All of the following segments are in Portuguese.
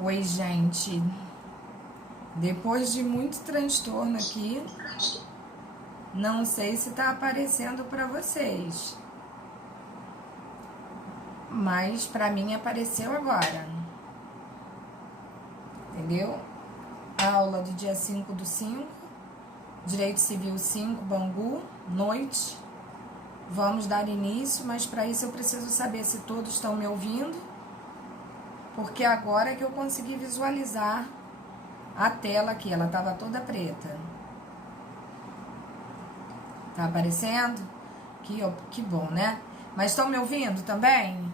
Oi, gente. Depois de muito transtorno aqui, não sei se tá aparecendo para vocês, mas para mim apareceu agora. Entendeu? Aula do dia 5/5, Direito Civil 5, Bangu, noite. Vamos dar início, mas para isso eu preciso saber se todos estão me ouvindo, porque agora é que eu consegui visualizar a tela aqui, ela estava toda preta. Tá aparecendo? Que bom, né? Mas estão me ouvindo também?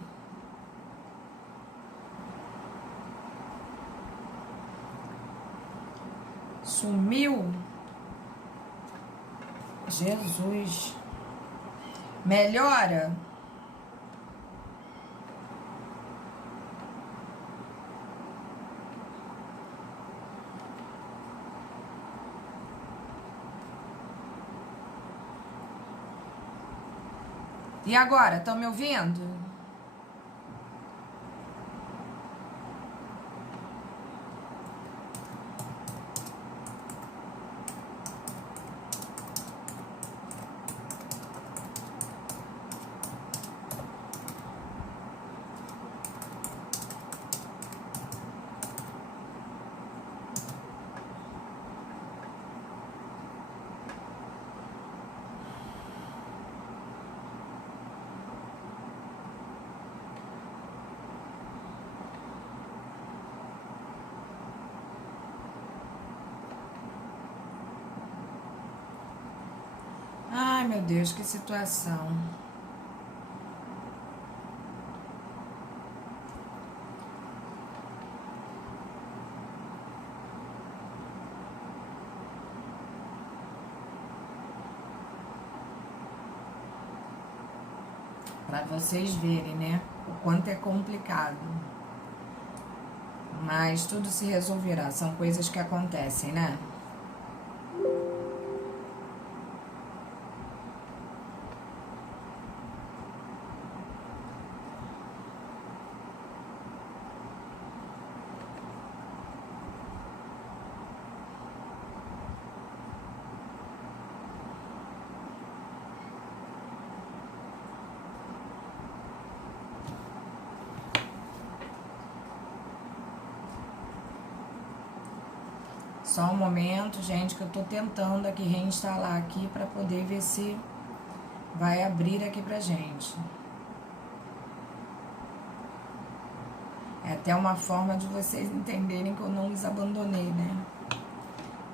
Sumiu? Jesus. Melhora? E agora, estão me ouvindo? Ai, meu Deus, que situação. Para vocês verem, né? O quanto é complicado. Mas tudo se resolverá. São coisas que acontecem, né? Só um momento, gente, que eu tô tentando aqui reinstalar aqui para poder ver se vai abrir aqui pra gente. É até uma forma de vocês entenderem que eu não os abandonei, né?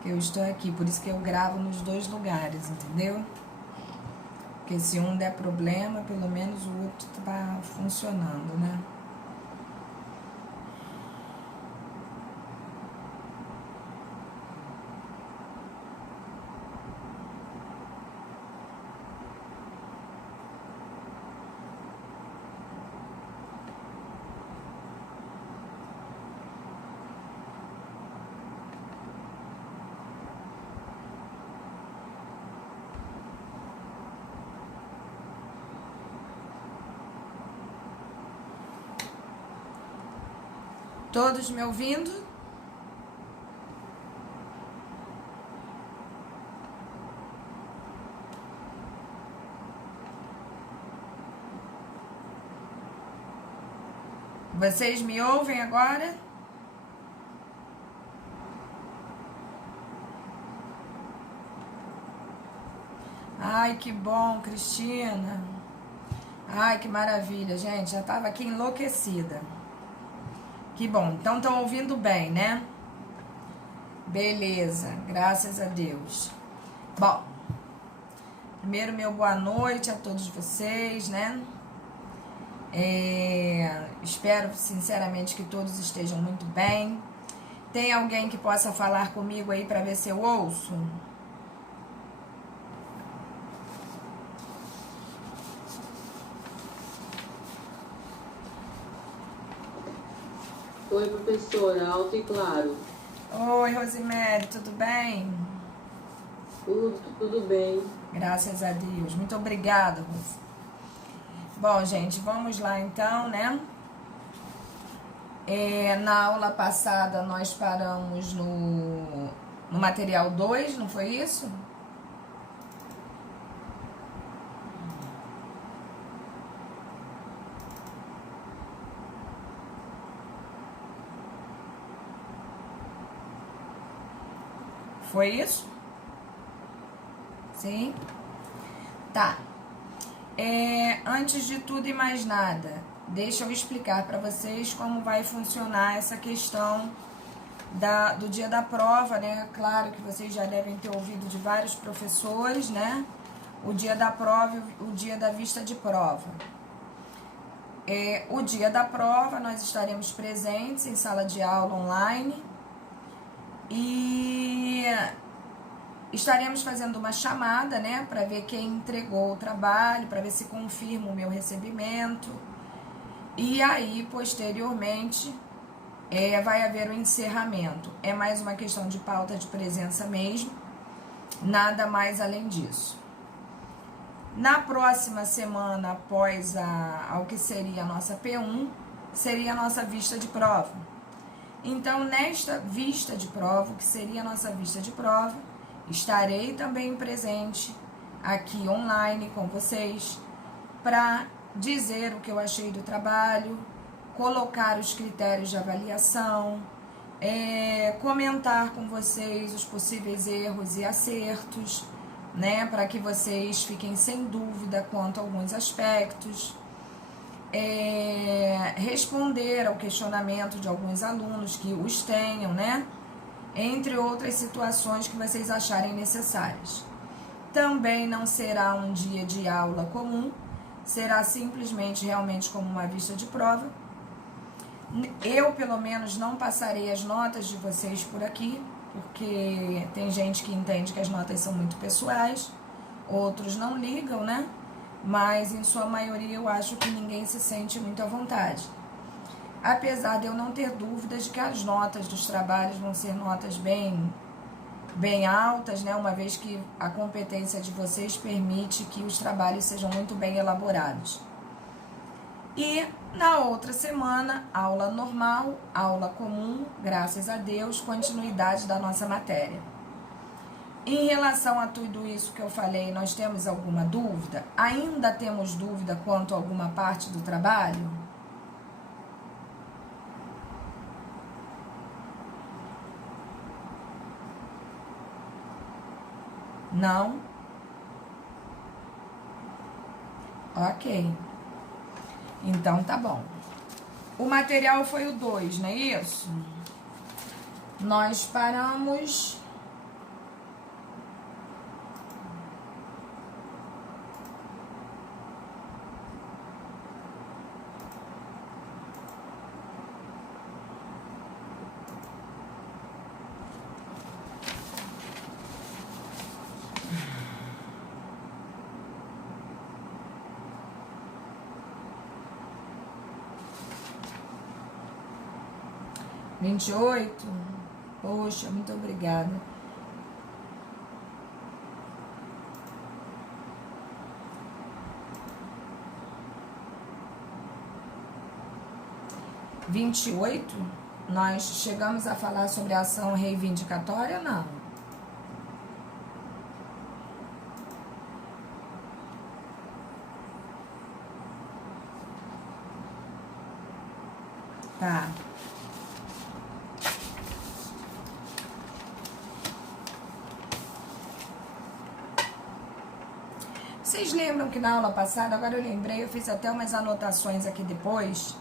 Que eu estou aqui, por isso que eu gravo nos dois lugares, entendeu? Porque se um der problema, pelo menos o outro tá funcionando, né? Todos me ouvindo? Vocês me ouvem agora? Ai, que bom, Cristina. Ai, que maravilha, gente. Já tava aqui enlouquecida. Que bom. Então estão ouvindo bem, né? Beleza, graças a Deus. Bom, primeiro meu boa noite a todos vocês, né? Espero sinceramente que todos estejam muito bem. Tem alguém que possa falar comigo aí para ver se eu ouço? Oi, professora, alto e claro. Oi, Rosemary, tudo bem? Tudo bem. Graças a Deus. Muito obrigada, Rose. Bom, gente, vamos lá então, né? Na aula passada nós paramos no material 2, não foi isso? Foi isso? Sim? Tá. Antes de tudo e mais nada, deixa eu explicar para vocês como vai funcionar essa questão do dia da prova, né? Claro que vocês já devem ter ouvido de vários professores, né? O dia da prova e o dia da vista de prova. O dia da prova nós estaremos presentes em sala de aula online e estaremos fazendo uma chamada, né, para ver quem entregou o trabalho, para ver se confirma o meu recebimento. E aí, posteriormente, vai haver o encerramento. É mais uma questão de pauta de presença mesmo, nada mais além disso. Na próxima semana, após ao que seria a nossa P1, seria a nossa vista de prova. Então, nesta vista de prova, o que seria a nossa vista de prova, estarei também presente aqui online com vocês para dizer o que eu achei do trabalho, colocar os critérios de avaliação, comentar com vocês os possíveis erros e acertos, né, para que vocês fiquem sem dúvida quanto a alguns aspectos, responder ao questionamento de alguns alunos que os tenham, né, entre outras situações que vocês acharem necessárias. Também não será um dia de aula comum, será simplesmente realmente como uma vista de prova. Eu, pelo menos, não passarei as notas de vocês por aqui, porque tem gente que entende que as notas são muito pessoais, outros não ligam, né? Mas, em sua maioria, eu acho que ninguém se sente muito à vontade. Apesar de eu não ter dúvidas de que as notas dos trabalhos vão ser notas bem altas, né? Uma vez que a competência de vocês permite que os trabalhos sejam muito bem elaborados. E na outra semana, aula normal, aula comum, graças a Deus, continuidade da nossa matéria. Em relação a tudo isso que eu falei, nós temos alguma dúvida? Ainda temos dúvida quanto a alguma parte do trabalho? Não? Ok. Então tá bom. O material foi o 2, não é isso? Nós paramos... Vinte e 28? Poxa, muito obrigada. Vinte e 28? Nós chegamos a falar sobre a ação reivindicatória, não? Tá. Vocês lembram que na aula passada, agora eu lembrei, eu fiz até umas anotações aqui depois.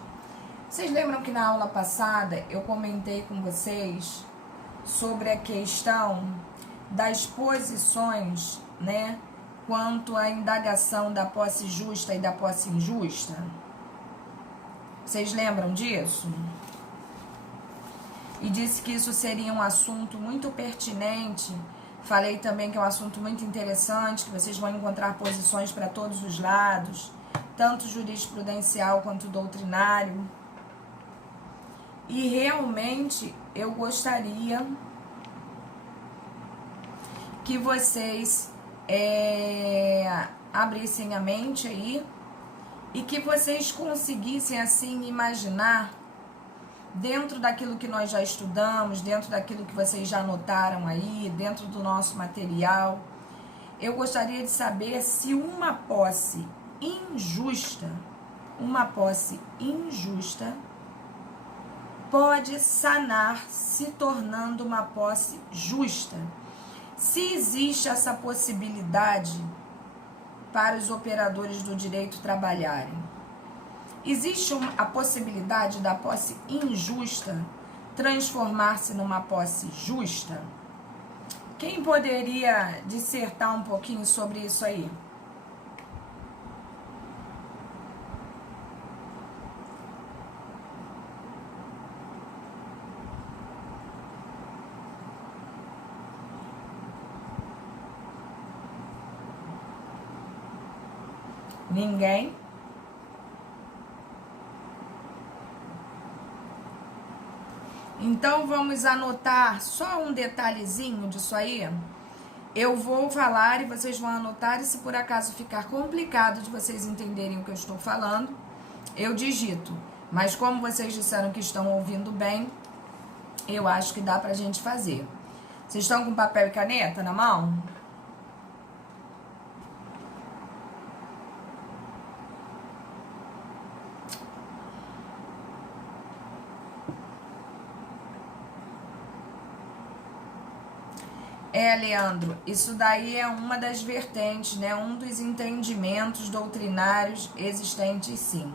Vocês lembram que na aula passada eu comentei com vocês sobre a questão das posições, né, quanto à indagação da posse justa e da posse injusta? Vocês lembram disso? E disse que isso seria um assunto muito pertinente. Falei também que é um assunto muito interessante, que vocês vão encontrar posições para todos os lados, tanto jurisprudencial quanto doutrinário. E realmente eu gostaria que vocês abrissem a mente aí e que vocês conseguissem assim imaginar dentro daquilo que nós já estudamos, dentro daquilo que vocês já anotaram aí, dentro do nosso material. Eu gostaria de saber se uma posse injusta pode sanar se tornando uma posse justa. Se existe essa possibilidade para os operadores do direito trabalharem. Existe a possibilidade da posse injusta transformar-se numa posse justa? Quem poderia dissertar um pouquinho sobre isso aí? Ninguém? Então vamos anotar só um detalhezinho disso aí. Eu vou falar e vocês vão anotar, e se por acaso ficar complicado de vocês entenderem o que eu estou falando, eu digito. Mas como vocês disseram que estão ouvindo bem, eu acho que dá pra gente fazer. Vocês estão com papel e caneta na mão? Leandro, isso daí é uma das vertentes, né? Um dos entendimentos doutrinários existentes, sim.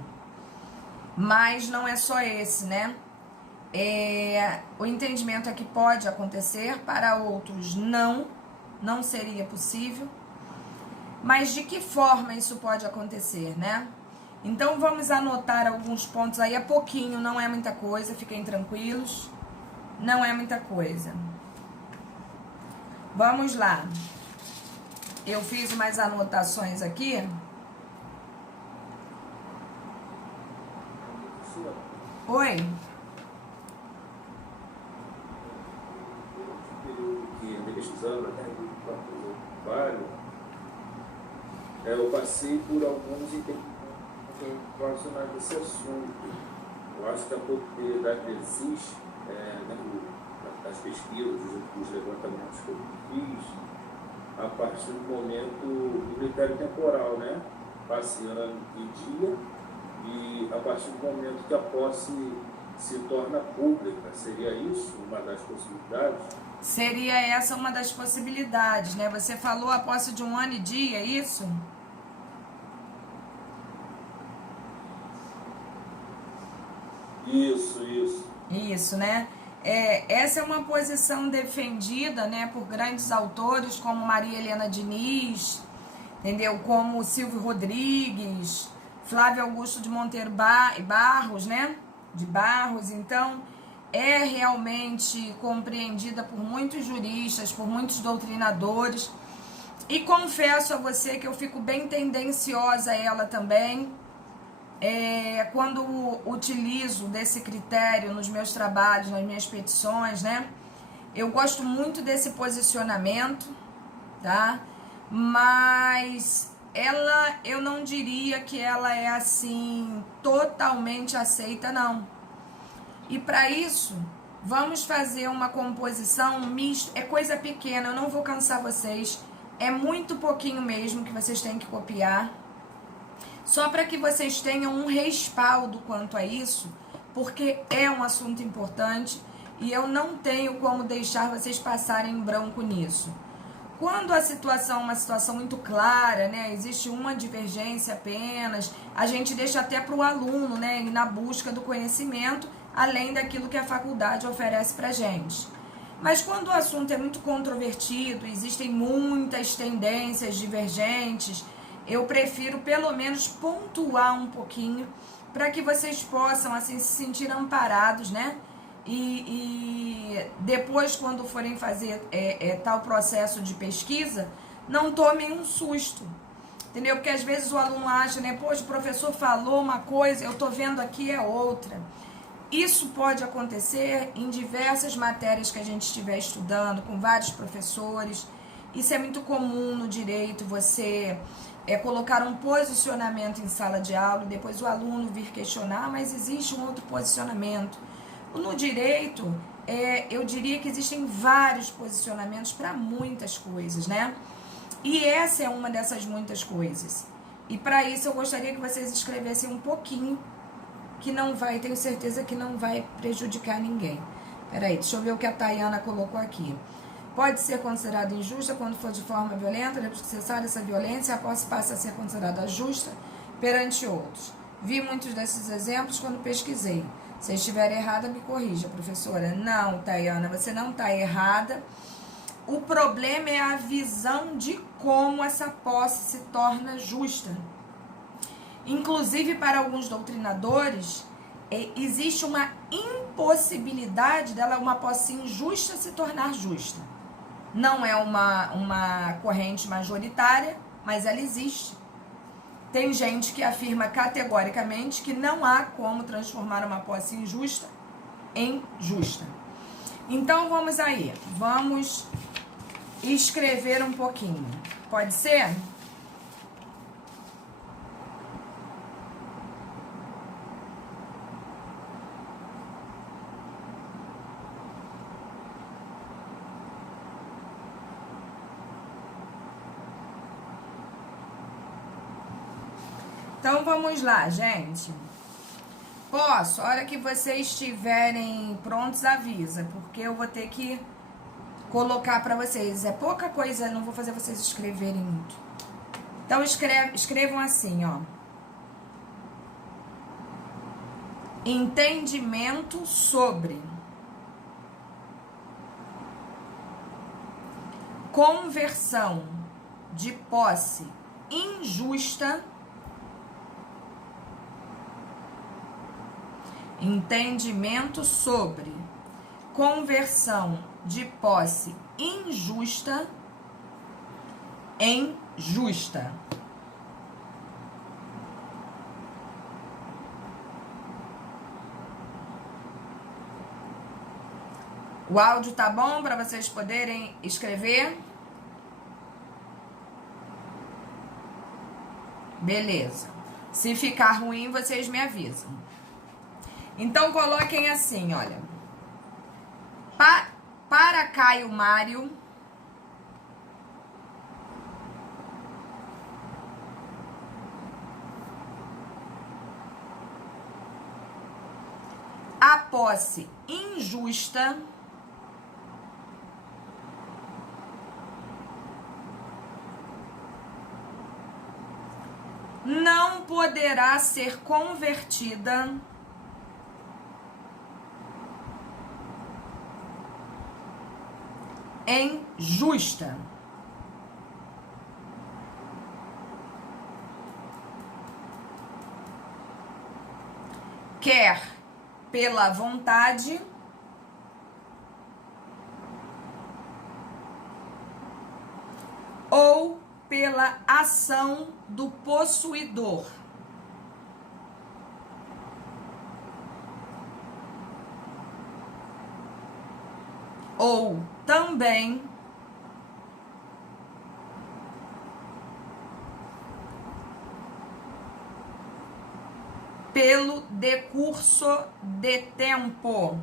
Mas não é só esse, né? O entendimento é que pode acontecer, para outros não seria possível. Mas de que forma isso pode acontecer, né? Então vamos anotar alguns pontos aí, é pouquinho, não é muita coisa, fiquem tranquilos, não é muita coisa. Vamos lá. Eu fiz umas anotações aqui. Oi. Que pesquisando até vários, eu passei por alguns relacionados a esse assunto. Eu acho que a possibilidade existe, das pesquisas, dos levantamentos que eu fiz, a partir do momento do critério temporal, né? Passeando em dia, e a partir do momento que a posse se torna pública. Seria isso uma das possibilidades? Seria essa uma das possibilidades, né? Você falou a posse de 1 ano e dia, é isso? Isso. Isso, né? Essa é uma posição defendida, né, por grandes autores como Maria Helena Diniz, entendeu? Como Silvio Rodrigues, Flávio Augusto de Monteiro Barros, né? De Barros. Então, é realmente compreendida por muitos juristas, por muitos doutrinadores. E confesso a você que eu fico bem tendenciosa a ela também. Quando utilizo desse critério nos meus trabalhos, nas minhas petições, né? Eu gosto muito desse posicionamento, tá? Mas eu não diria que ela é assim totalmente aceita, não. E para isso, vamos fazer uma composição mista. É coisa pequena, eu não vou cansar vocês. É muito pouquinho mesmo que vocês têm que copiar. Só para que vocês tenham um respaldo quanto a isso, porque é um assunto importante e eu não tenho como deixar vocês passarem em branco nisso. Quando a situação é uma situação muito clara, né, existe uma divergência apenas, a gente deixa até para o aluno, né, ir na busca do conhecimento, além daquilo que a faculdade oferece para a gente. Mas quando o assunto é muito controvertido, existem muitas tendências divergentes, eu prefiro pelo menos pontuar um pouquinho para que vocês possam assim se sentir amparados, né? E depois, quando forem fazer tal processo de pesquisa, não tomem um susto, entendeu? Porque às vezes o aluno acha, né? Poxa, o professor falou uma coisa, eu tô vendo aqui é outra. Isso pode acontecer em diversas matérias que a gente estiver estudando, com vários professores. Isso é muito comum no direito, você colocar um posicionamento em sala de aula, depois o aluno vir questionar, mas existe um outro posicionamento. No direito, eu diria que existem vários posicionamentos para muitas coisas, né? E essa é uma dessas muitas coisas. E para isso eu gostaria que vocês escrevessem um pouquinho, que não vai, tenho certeza que não vai prejudicar ninguém. Peraí, deixa eu ver o que a Tayana colocou aqui. Pode ser considerada injusta quando for de forma violenta, depois que cessar essa violência, a posse passa a ser considerada justa perante outros. Vi muitos desses exemplos quando pesquisei. Se estiver errada, me corrija, professora. Não, Tayana, você não está errada. O problema é a visão de como essa posse se torna justa. Inclusive, para alguns doutrinadores, existe uma impossibilidade dela, uma posse injusta, se tornar justa. Não é uma corrente majoritária, mas ela existe. Tem gente que afirma categoricamente que não há como transformar uma posse injusta em justa. Então, vamos aí. Vamos escrever um pouquinho. Pode ser? Então, vamos lá, gente. Posso? A hora que vocês estiverem prontos, avisa, porque eu vou ter que colocar para vocês. É pouca coisa, não vou fazer vocês escreverem muito. Então, escrevam assim, ó. Entendimento sobre conversão de posse injusta. Entendimento sobre conversão de posse injusta em justa. O áudio tá bom para vocês poderem escrever? Beleza. Se ficar ruim, vocês me avisam. Então, coloquem assim, olha. Para Caio Mário, a posse injusta não poderá ser convertida em justa. Quer pela vontade ou pela ação do possuidor. Ou também pelo decurso de tempo.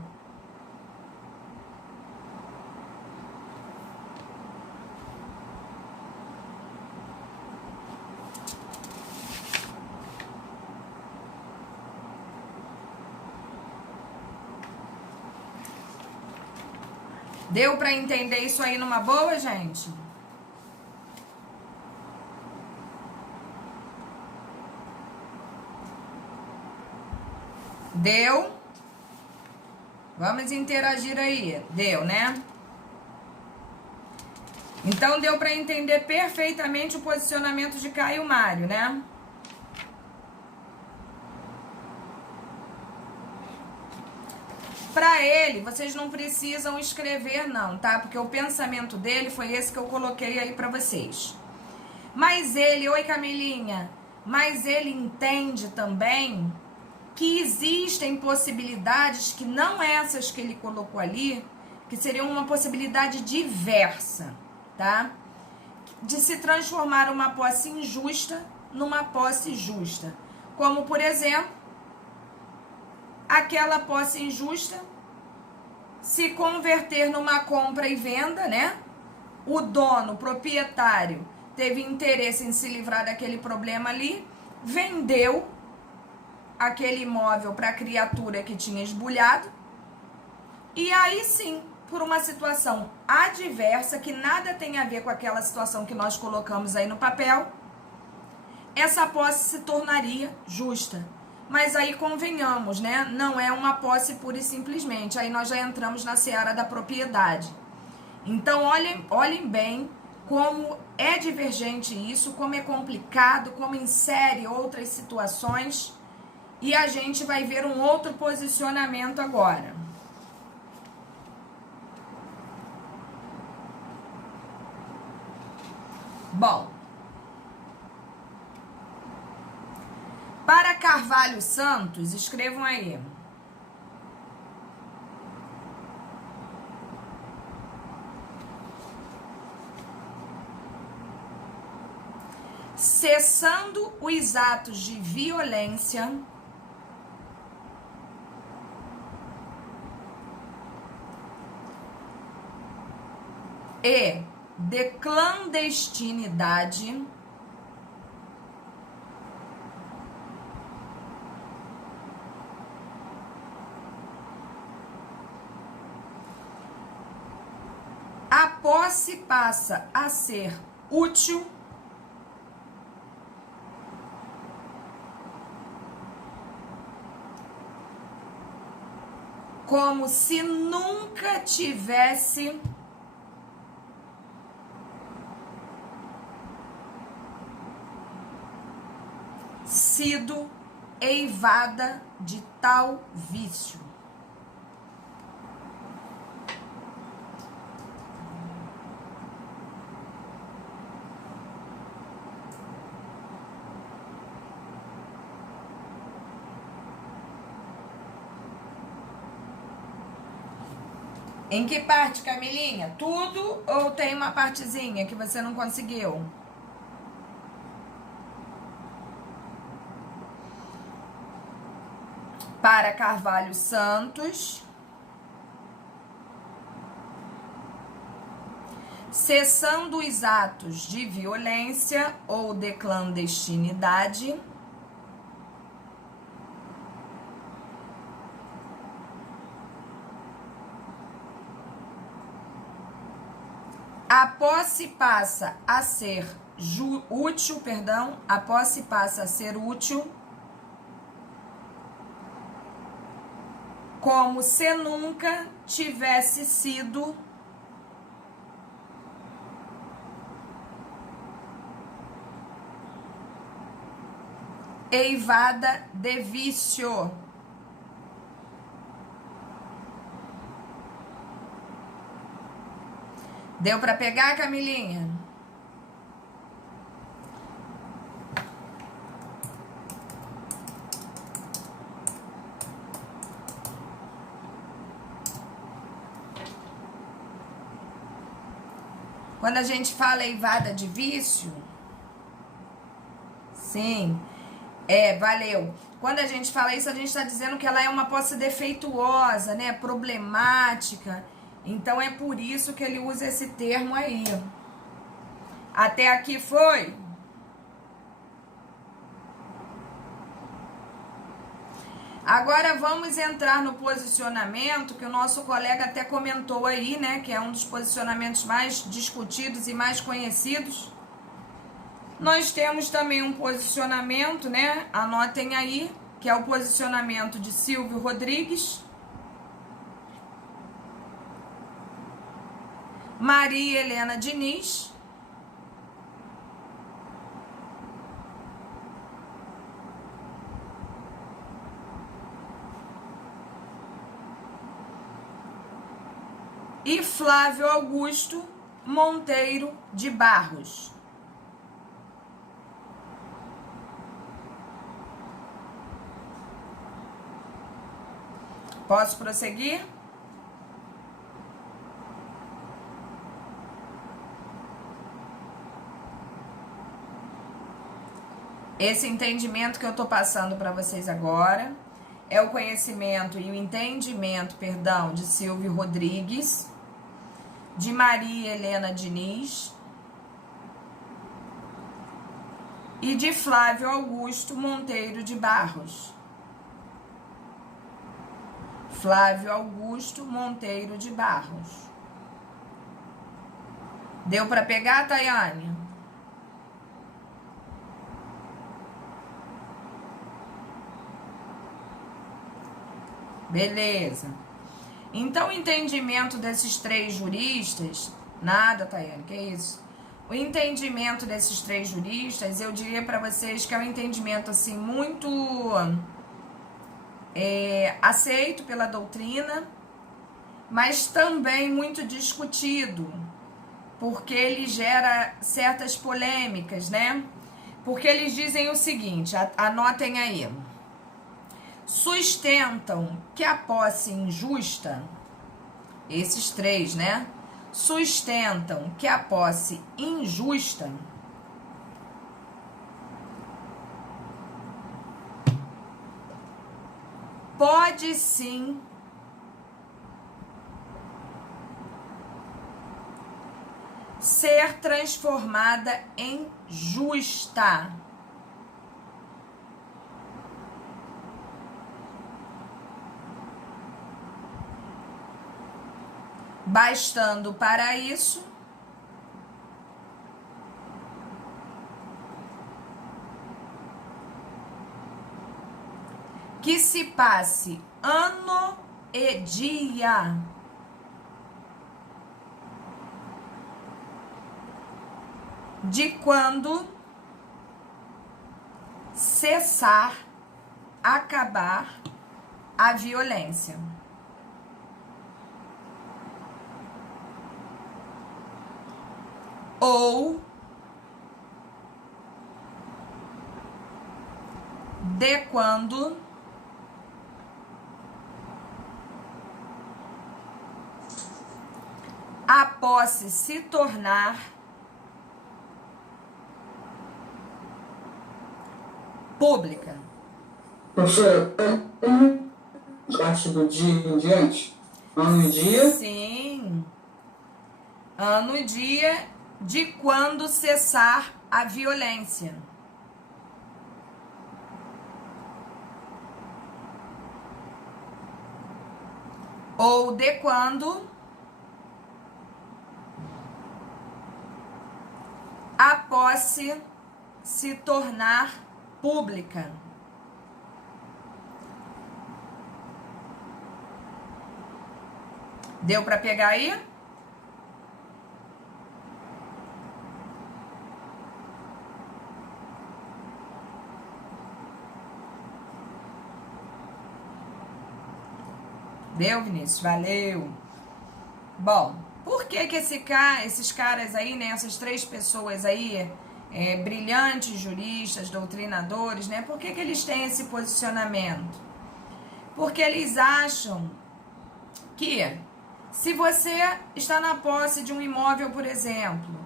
Deu para entender isso aí numa boa, gente? Deu? Vamos interagir aí. Deu, né? Então, deu para entender perfeitamente o posicionamento de Caio Mário, né? Para ele, vocês não precisam escrever não, tá? Porque o pensamento dele foi esse que eu coloquei aí para vocês. Mas ele, oi Camilinha, mas ele entende também que existem possibilidades que não essas que ele colocou ali, que seriam uma possibilidade diversa, tá? De se transformar uma posse injusta numa posse justa. Como, por exemplo, aquela posse injusta se converter numa compra e venda, né? O dono, o proprietário, teve interesse em se livrar daquele problema ali, vendeu aquele imóvel para a criatura que tinha esbulhado, e aí sim, por uma situação adversa, que nada tem a ver com aquela situação que nós colocamos aí no papel, essa posse se tornaria justa. Mas aí convenhamos, né? Não é uma posse pura e simplesmente. Aí nós já entramos na seara da propriedade. Então olhem bem como é divergente isso, como é complicado, como insere outras situações. E a gente vai ver um outro posicionamento agora. Bom, para Carvalho Santos, escrevam aí. Cessando os atos de violência e de clandestinidade, a posse passa a ser útil como se nunca tivesse sido eivada de tal vício. Em que parte, Camilinha? Tudo ou tem uma partezinha que você não conseguiu? Para Carvalho Santos, cessando os atos de violência ou de clandestinidade, a posse passa a ser útil, como se nunca tivesse sido eivada de vício. Deu para pegar, Camilinha? Quando a gente fala eivada de vício, sim, valeu. Quando a gente fala isso, a gente está dizendo que ela é uma posse defeituosa, né, problemática. Então é por isso que ele usa esse termo aí. Até aqui foi? Agora vamos entrar no posicionamento que o nosso colega até comentou aí, né? Que é um dos posicionamentos mais discutidos e mais conhecidos. Nós temos também um posicionamento, né? Anotem aí, que é o posicionamento de Silvio Rodrigues, Maria Helena Diniz e Flávio Augusto Monteiro de Barros. Posso prosseguir? Esse entendimento que eu tô passando para vocês agora é o conhecimento e o entendimento, perdão, de Silvio Rodrigues, de Maria Helena Diniz e de Flávio Augusto Monteiro de Barros. Flávio Augusto Monteiro de Barros. Deu para pegar, Tayane? Beleza. Então, o entendimento desses três juristas... Nada, Tayane, que isso? O entendimento desses três juristas, eu diria para vocês que é um entendimento, assim, muito aceito pela doutrina, mas também muito discutido, porque ele gera certas polêmicas, né? Porque eles dizem o seguinte, anotem aí. Sustentam que a posse injusta, esses três, né? Sustentam que a posse injusta pode sim ser transformada em justa. Bastando para isso que se passe ano e dia de quando cessar, acabar a violência. Ou de quando a posse se tornar pública. Professor, a partir do dia em diante? Ano e dia? Sim. Ano e dia de quando cessar a violência. Ou de quando a posse se tornar pública. Deu para pegar aí? Deu, Vinícius? Valeu. Bom, por que que esses caras aí, né, essas três pessoas aí, brilhantes juristas, doutrinadores, né, por que que eles têm esse posicionamento? Porque eles acham que se você está na posse de um imóvel, por exemplo,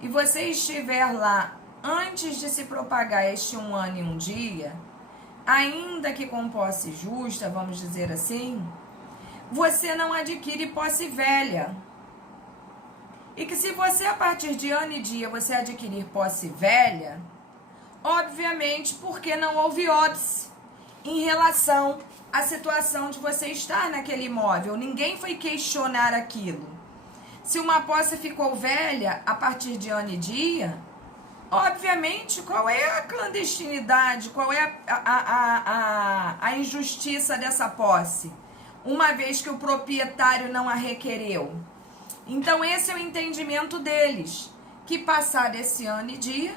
e você estiver lá antes de se propagar este 1 ano e 1 dia, ainda que com posse justa, vamos dizer assim, você não adquire posse velha. E que se você, a partir de ano e dia, você adquirir posse velha, obviamente, porque não houve óbice em relação à situação de você estar naquele imóvel. Ninguém foi questionar aquilo. Se uma posse ficou velha a partir de ano e dia, obviamente, qual é a clandestinidade, qual é a injustiça dessa posse? Uma vez que o proprietário não a requereu. Então, esse é o entendimento deles, que passado esse ano e dia,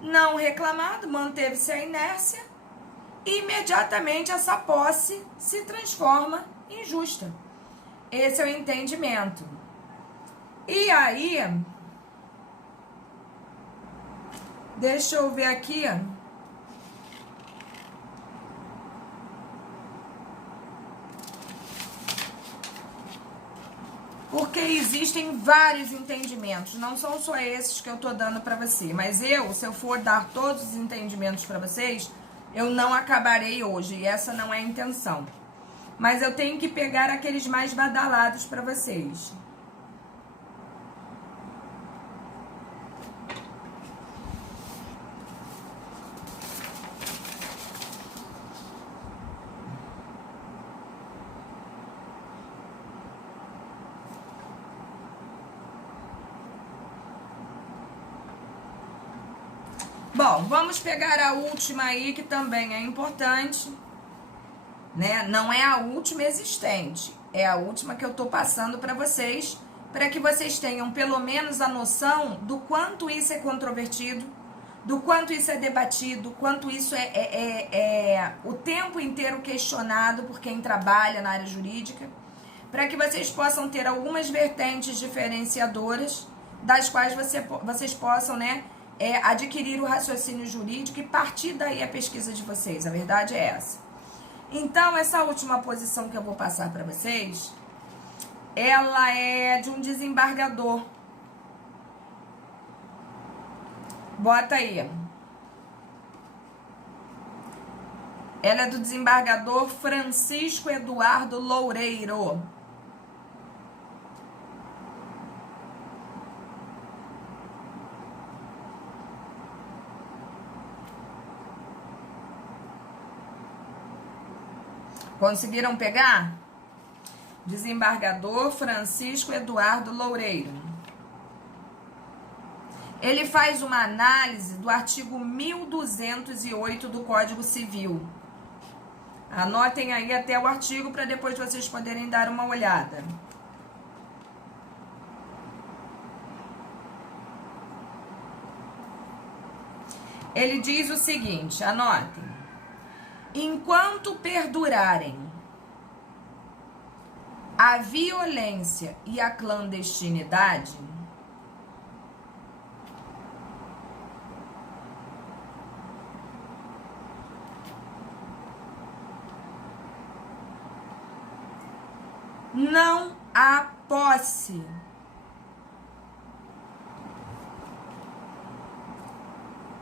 não reclamado, manteve-se a inércia, e imediatamente essa posse se transforma em justa. Esse é o entendimento. E aí, deixa eu ver aqui, porque existem vários entendimentos, não são só esses que eu tô dando para você, mas se eu for dar todos os entendimentos para vocês, eu não acabarei hoje, e essa não é a intenção. Mas eu tenho que pegar aqueles mais badalados para vocês. Bom, vamos pegar a última aí, que também é importante, né? Não é a última existente, é a última que eu tô passando para vocês, para que vocês tenham pelo menos a noção do quanto isso é controvertido, do quanto isso é debatido, quanto isso é o tempo inteiro questionado por quem trabalha na área jurídica, para que vocês possam ter algumas vertentes diferenciadoras, das quais vocês possam, né, adquirir o raciocínio jurídico e partir daí a pesquisa de vocês. A verdade é essa. Então, essa última posição que eu vou passar para vocês, ela é de um desembargador. Bota aí. Ela é do desembargador Francisco Eduardo Loureiro. Conseguiram pegar? Desembargador Francisco Eduardo Loureiro. Ele faz uma análise do artigo 1208 do Código Civil. Anotem aí até o artigo para depois vocês poderem dar uma olhada. Ele diz o seguinte, anotem. Enquanto perdurarem a violência e a clandestinidade, não há posse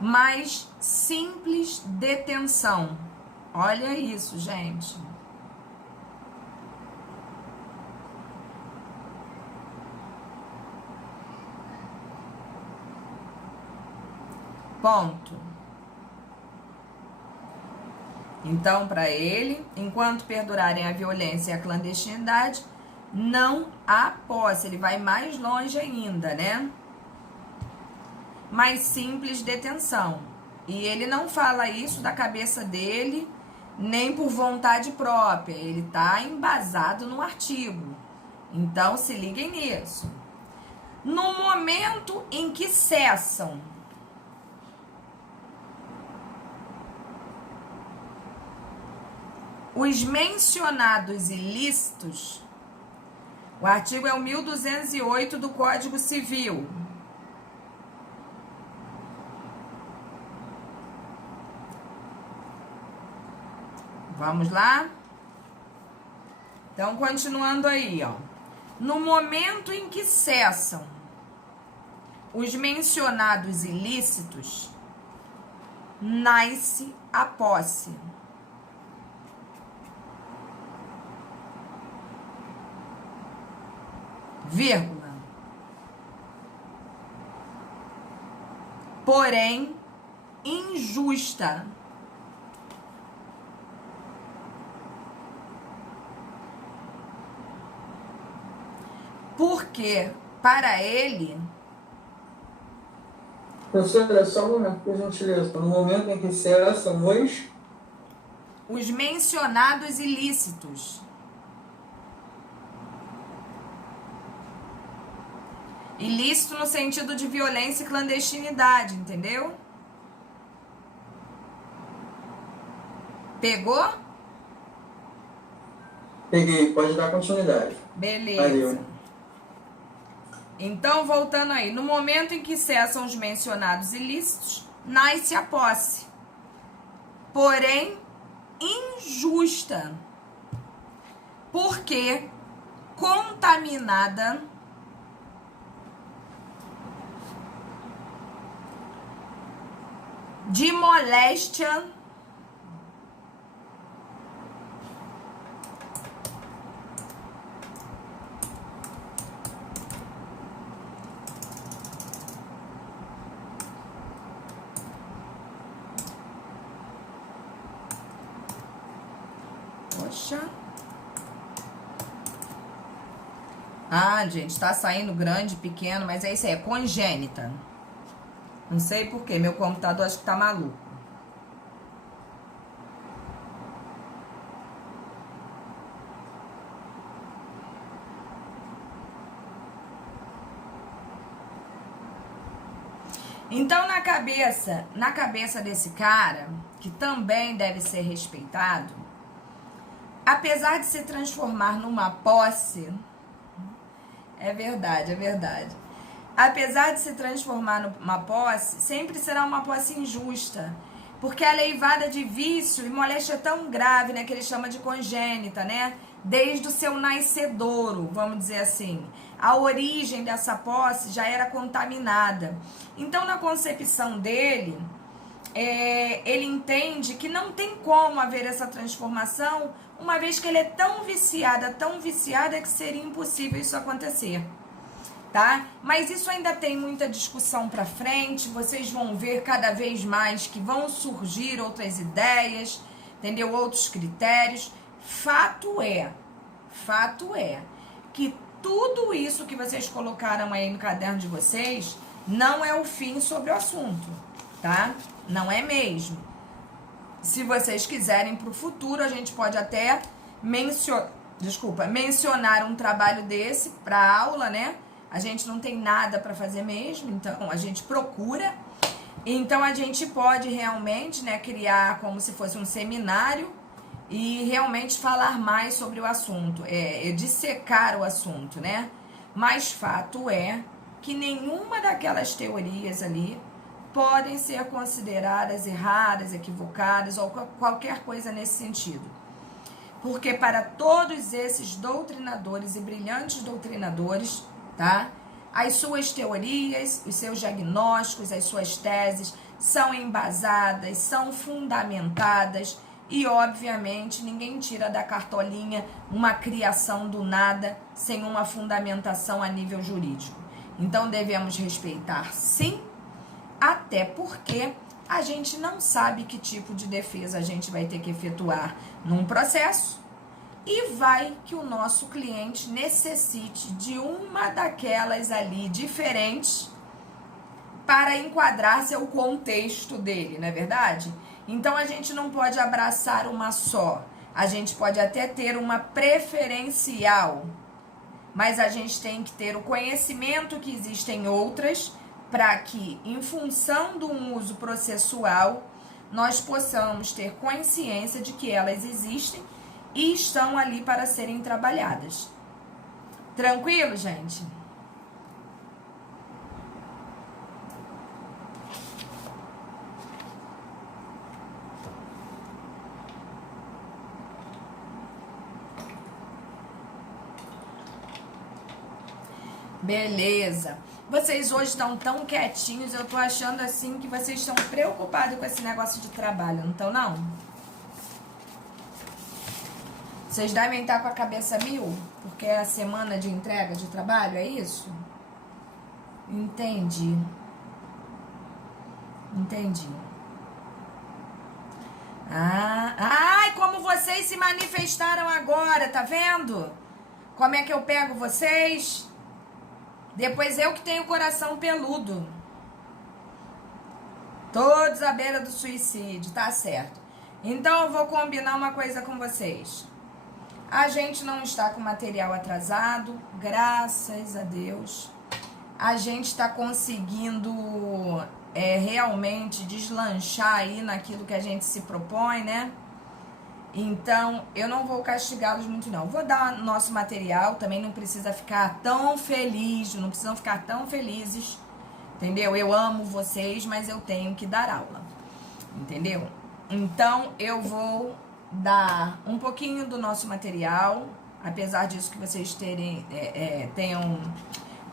mas simples detenção. Olha isso, gente. Ponto. Então, para ele, enquanto perdurarem a violência e a clandestinidade, não há posse. Ele vai mais longe ainda, né? Mais simples detenção. E ele não fala isso da cabeça dele, nem por vontade própria. Ele está embasado no artigo. Então, se liguem nisso. No momento em que cessam os mencionados ilícitos, o artigo é o 1208 do Código Civil. Vamos lá? Então, continuando aí, ó. No momento em que cessam os mencionados ilícitos, nasce a posse. Vírgula. Porém, injusta. Porque, para ele... Professora, só um momento, por gentileza. No momento em que cessam os mencionados ilícitos. Ilícito no sentido de violência e clandestinidade, entendeu? Pegou? Peguei, pode dar continuidade. Beleza. Valeu. Então, voltando aí, no momento em que cessam os mencionados ilícitos, nasce a posse. Porém, injusta. Porque contaminada de moléstia Poxa. Ah, gente, tá saindo grande, pequeno, mas é isso aí, é congênita. Não sei porquê, meu computador acho que tá maluco. Então, na cabeça desse cara, que também deve ser respeitado, apesar de se transformar numa posse, é verdade. Apesar de se transformar numa posse, sempre será uma posse injusta, porque a leivada de vício e moléstia é tão grave, né, que ele chama de congênita, né, desde o seu nascedouro, vamos dizer assim. A origem dessa posse já era contaminada. Então, na concepção dele, ele entende que não tem como haver essa transformação, uma vez que ele é tão viciada, que seria impossível isso acontecer. Tá? Mas isso ainda tem muita discussão para frente, vocês vão ver cada vez mais que vão surgir outras ideias, entendeu? Outros critérios. Fato é que tudo isso que vocês colocaram aí no caderno de vocês não é o fim sobre o assunto, tá? Não é mesmo. Se vocês quiserem para o futuro, a gente pode até mencionar um trabalho desse para aula, né? A gente não tem nada para fazer mesmo, então a gente procura. Então a gente pode realmente, né, criar como se fosse um seminário e realmente falar mais sobre o assunto, dissecar o assunto, né? Mas fato é que nenhuma daquelas teorias ali podem ser consideradas erradas, equivocadas ou qualquer coisa nesse sentido. Porque para todos esses doutrinadores e brilhantes doutrinadores, tá? As suas teorias, os seus diagnósticos, as suas teses são embasadas, são fundamentadas e, obviamente, ninguém tira da cartolinha uma criação do nada sem uma fundamentação a nível jurídico. Então, devemos respeitar, sim, até porque a gente não sabe que tipo de defesa a gente vai ter que efetuar num processo e vai que o nosso cliente necessite de uma daquelas ali diferentes para enquadrar seu contexto dele, não é verdade? Então a gente não pode abraçar uma só, a gente pode até ter uma preferencial, mas a gente tem que ter o conhecimento que existem outras para que, em função do uso processual, nós possamos ter consciência de que elas existem e estão ali para serem trabalhadas. Tranquilo, gente? Beleza. Vocês hoje estão tão quietinhos, eu tô achando assim que vocês estão preocupados com esse negócio de trabalho, não estão não? Vocês devem estar com a cabeça mil, porque é a semana de entrega de trabalho, é isso? Entendi. Ai, como vocês se manifestaram agora, tá vendo? Como é que eu pego vocês? Depois eu que tenho o coração peludo. Todos à beira do suicídio, tá certo. Então eu vou combinar uma coisa com vocês. A gente não está com material atrasado, graças a Deus. A gente está conseguindo realmente deslanchar aí naquilo que a gente se propõe, né? Então, eu não vou castigá-los muito, não. Vou dar nosso material, também não precisa ficar tão feliz, não precisam ficar tão felizes, entendeu? Eu amo vocês, mas eu tenho que dar aula, entendeu? Então, eu vou dar um pouquinho do nosso material, apesar disso que vocês tenham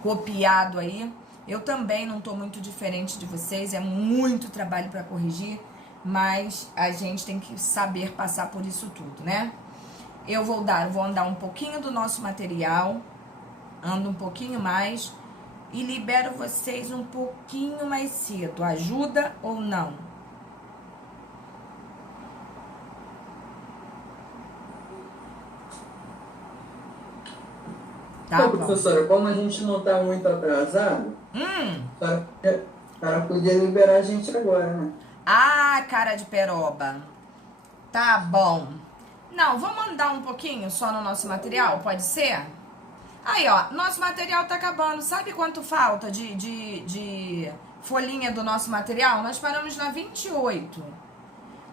copiado aí. Eu também não estou muito diferente de vocês, é muito trabalho para corrigir, mas a gente tem que saber passar por isso tudo, né? Eu vou andar um pouquinho do nosso material, ando um pouquinho mais e libero vocês um pouquinho mais cedo. Ajuda ou não? Tá Ô, bom. professora, como a gente não está muito atrasado, Hum. a senhora podia liberar a gente agora, né? Ah, cara de peroba. Tá bom. Não, vamos andar um pouquinho só no nosso material, pode ser? Aí, ó, nosso material tá acabando. Sabe quanto falta de folhinha do nosso material? Nós paramos na 28.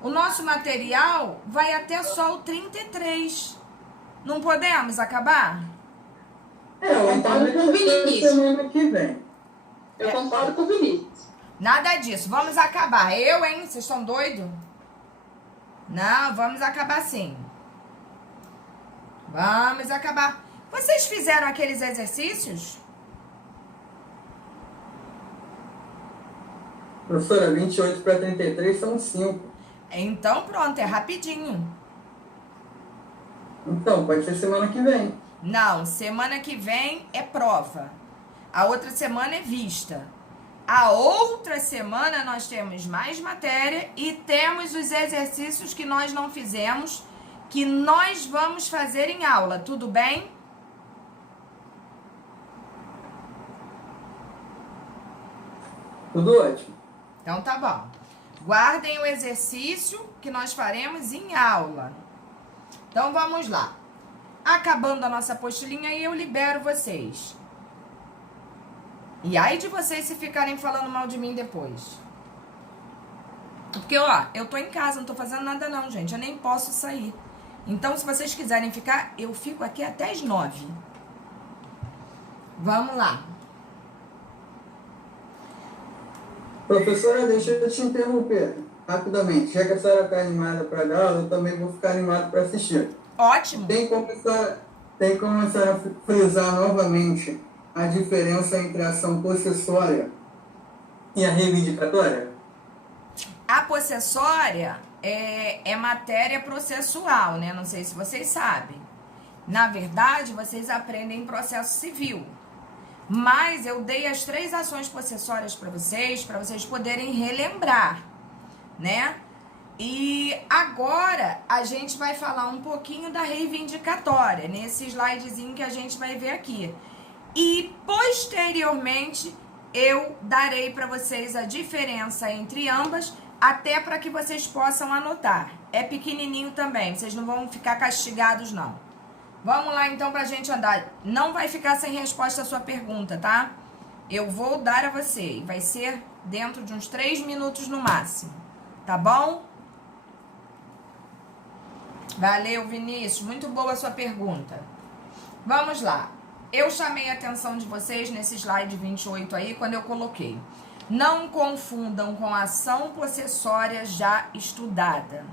O nosso material vai até só o 33. Não podemos acabar? Eu concordo com o Vinícius. semana que vem. Eu concordo com o Vinícius. Nada disso. Vamos acabar. Eu, hein? Vocês estão doidos? Não, vamos acabar sim. Vamos acabar. Vocês fizeram aqueles exercícios? Professora, 28 para 33 são 5. Então pronto, é rapidinho. Então, pode ser semana que vem. Não, semana que vem é prova. A outra semana é vista. A outra semana nós temos mais matéria e temos os exercícios que nós não fizemos, que nós vamos fazer em aula, tudo bem? Tudo ótimo. Então tá bom. Guardem o exercício que nós faremos em aula. Então vamos lá. Acabando a nossa apostilinha aí, eu libero vocês. E aí de vocês se ficarem falando mal de mim depois. Porque, ó, eu tô em casa, não tô fazendo nada não, gente. Eu nem posso sair. Então, se vocês quiserem ficar, eu fico aqui até as 9. Vamos lá. Professora, deixa eu te interromper rapidamente. Já que a senhora está animada para dar aula, eu também vou ficar animado para assistir. Ótimo. Tem como a senhora frisar novamente a diferença entre a ação possessória e a reivindicatória? A possessória é matéria processual, né? Não sei se vocês sabem. Na verdade, vocês aprendem em processo civil. Mas eu dei as 3 ações possessórias para vocês poderem relembrar, né? E agora a gente vai falar um pouquinho da reivindicatória, nesse slidezinho que a gente vai ver aqui. E posteriormente eu darei para vocês a diferença entre ambas, até para que vocês possam anotar. É pequenininho também, vocês não vão ficar castigados não. Vamos lá então pra gente andar. Não vai ficar sem resposta a sua pergunta, tá? Eu vou dar a você e vai ser dentro de uns 3 minutos no máximo, tá bom? Valeu, Vinícius, muito boa a sua pergunta. Vamos lá. Eu chamei a atenção de vocês nesse slide 28 aí, quando eu coloquei. Não confundam com a ação possessória já estudada.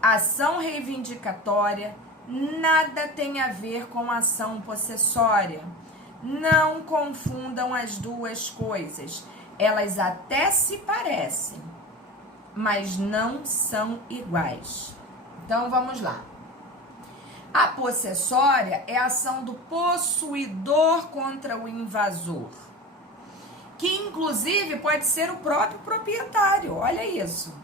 Ação reivindicatória nada tem a ver com ação possessória. Não confundam as duas coisas. Elas até se parecem, mas não são iguais. Então, vamos lá. A possessória é a ação do possuidor contra o invasor, que inclusive pode ser o próprio proprietário. Olha isso.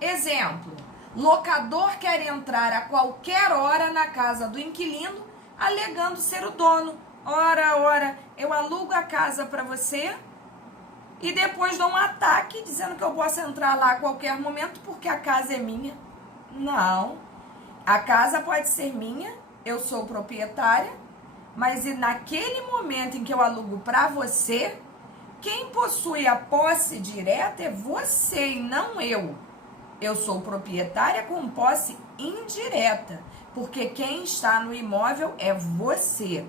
Exemplo: locador quer entrar a qualquer hora na casa do inquilino, alegando ser o dono. Ora, eu alugo a casa para você e depois dou um ataque dizendo que eu posso entrar lá a qualquer momento porque a casa é minha. Não. A casa pode ser minha, eu sou proprietária, mas naquele momento em que eu alugo para você, quem possui a posse direta é você e não eu. Eu sou proprietária com posse indireta, porque quem está no imóvel é você.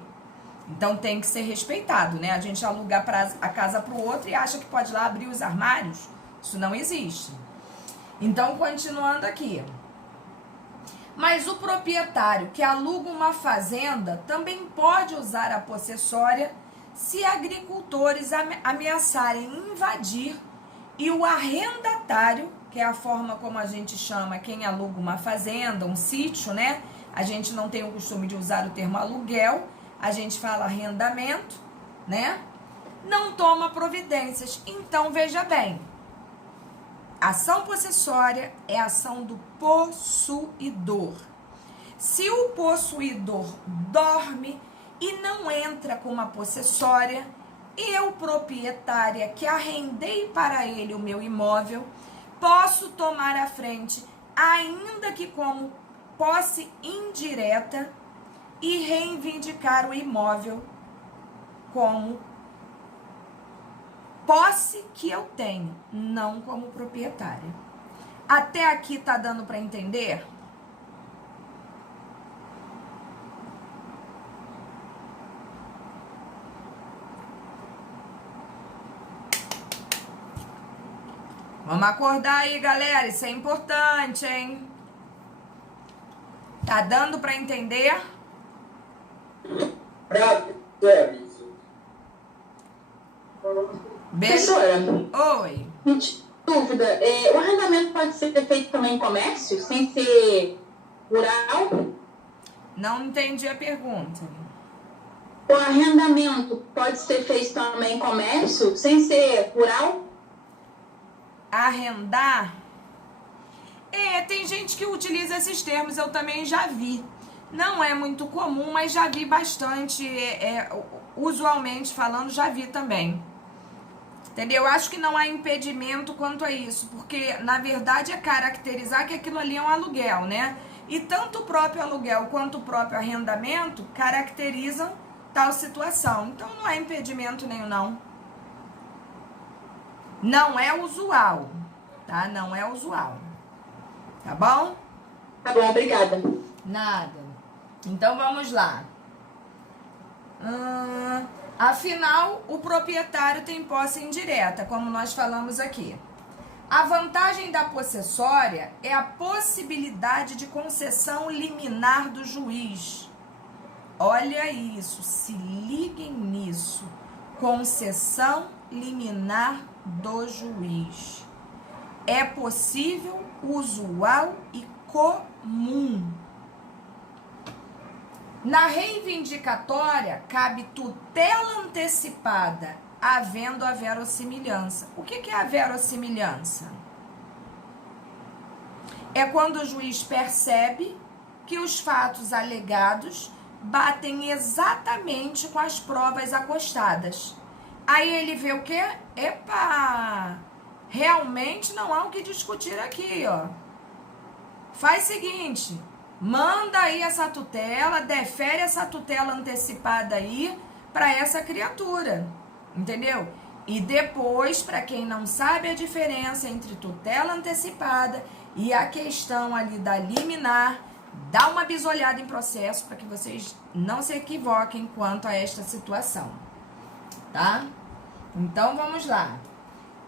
Então tem que ser respeitado, né? A gente aluga a casa para o outro e acha que pode ir lá abrir os armários. Isso não existe. Então, continuando aqui. Mas o proprietário que aluga uma fazenda também pode usar a possessória se agricultores ameaçarem invadir e o arrendatário, que é a forma como a gente chama quem aluga uma fazenda, um sítio, né? A gente não tem o costume de usar o termo aluguel, a gente fala arrendamento, né? Não toma providências. Então, veja bem, ação possessória é a ação do possuidor. Se o possuidor dorme e não entra com uma possessória, eu, proprietária, que arrendei para ele o meu imóvel, posso tomar a frente, ainda que como posse indireta, e reivindicar o imóvel como posse que eu tenho, não como proprietária. Até aqui tá dando para entender? Vamos acordar aí, galera. Isso é importante, hein? Tá dando para entender? Professora, Oi. dúvida, o arrendamento pode ser feito também em comércio, sem ser rural? Não entendi a pergunta. O arrendamento pode ser feito também em comércio, sem ser rural? Arrendar? Tem gente que utiliza esses termos, eu também já vi. Não é muito comum, mas já vi bastante, usualmente falando, já vi também. Entendeu? Eu acho que não há impedimento quanto a isso, porque, na verdade, é caracterizar que aquilo ali é um aluguel, né? E tanto o próprio aluguel quanto o próprio arrendamento caracterizam tal situação. Então, não é impedimento nenhum, não. Não é usual, tá? Não é usual. Tá bom? Tá bom, obrigada. Nada. Então, vamos lá. Afinal, o proprietário tem posse indireta, como nós falamos aqui. A vantagem da possessória é a possibilidade de concessão liminar do juiz. Olha isso, se liguem nisso. Concessão liminar do juiz. É possível, usual e comum. Na reivindicatória, cabe tutela antecipada, havendo a verossimilhança. O que é a verossimilhança? É quando o juiz percebe que os fatos alegados batem exatamente com as provas acostadas. Aí ele vê o quê? Epa! Realmente não há o que discutir aqui, ó. Faz o seguinte, manda aí essa tutela, defere essa tutela antecipada aí para essa criatura, entendeu? E depois, para quem não sabe a diferença entre tutela antecipada e a questão ali da liminar, dá uma bisolhada em processo para que vocês não se equivoquem quanto a esta situação, tá? Então, vamos lá.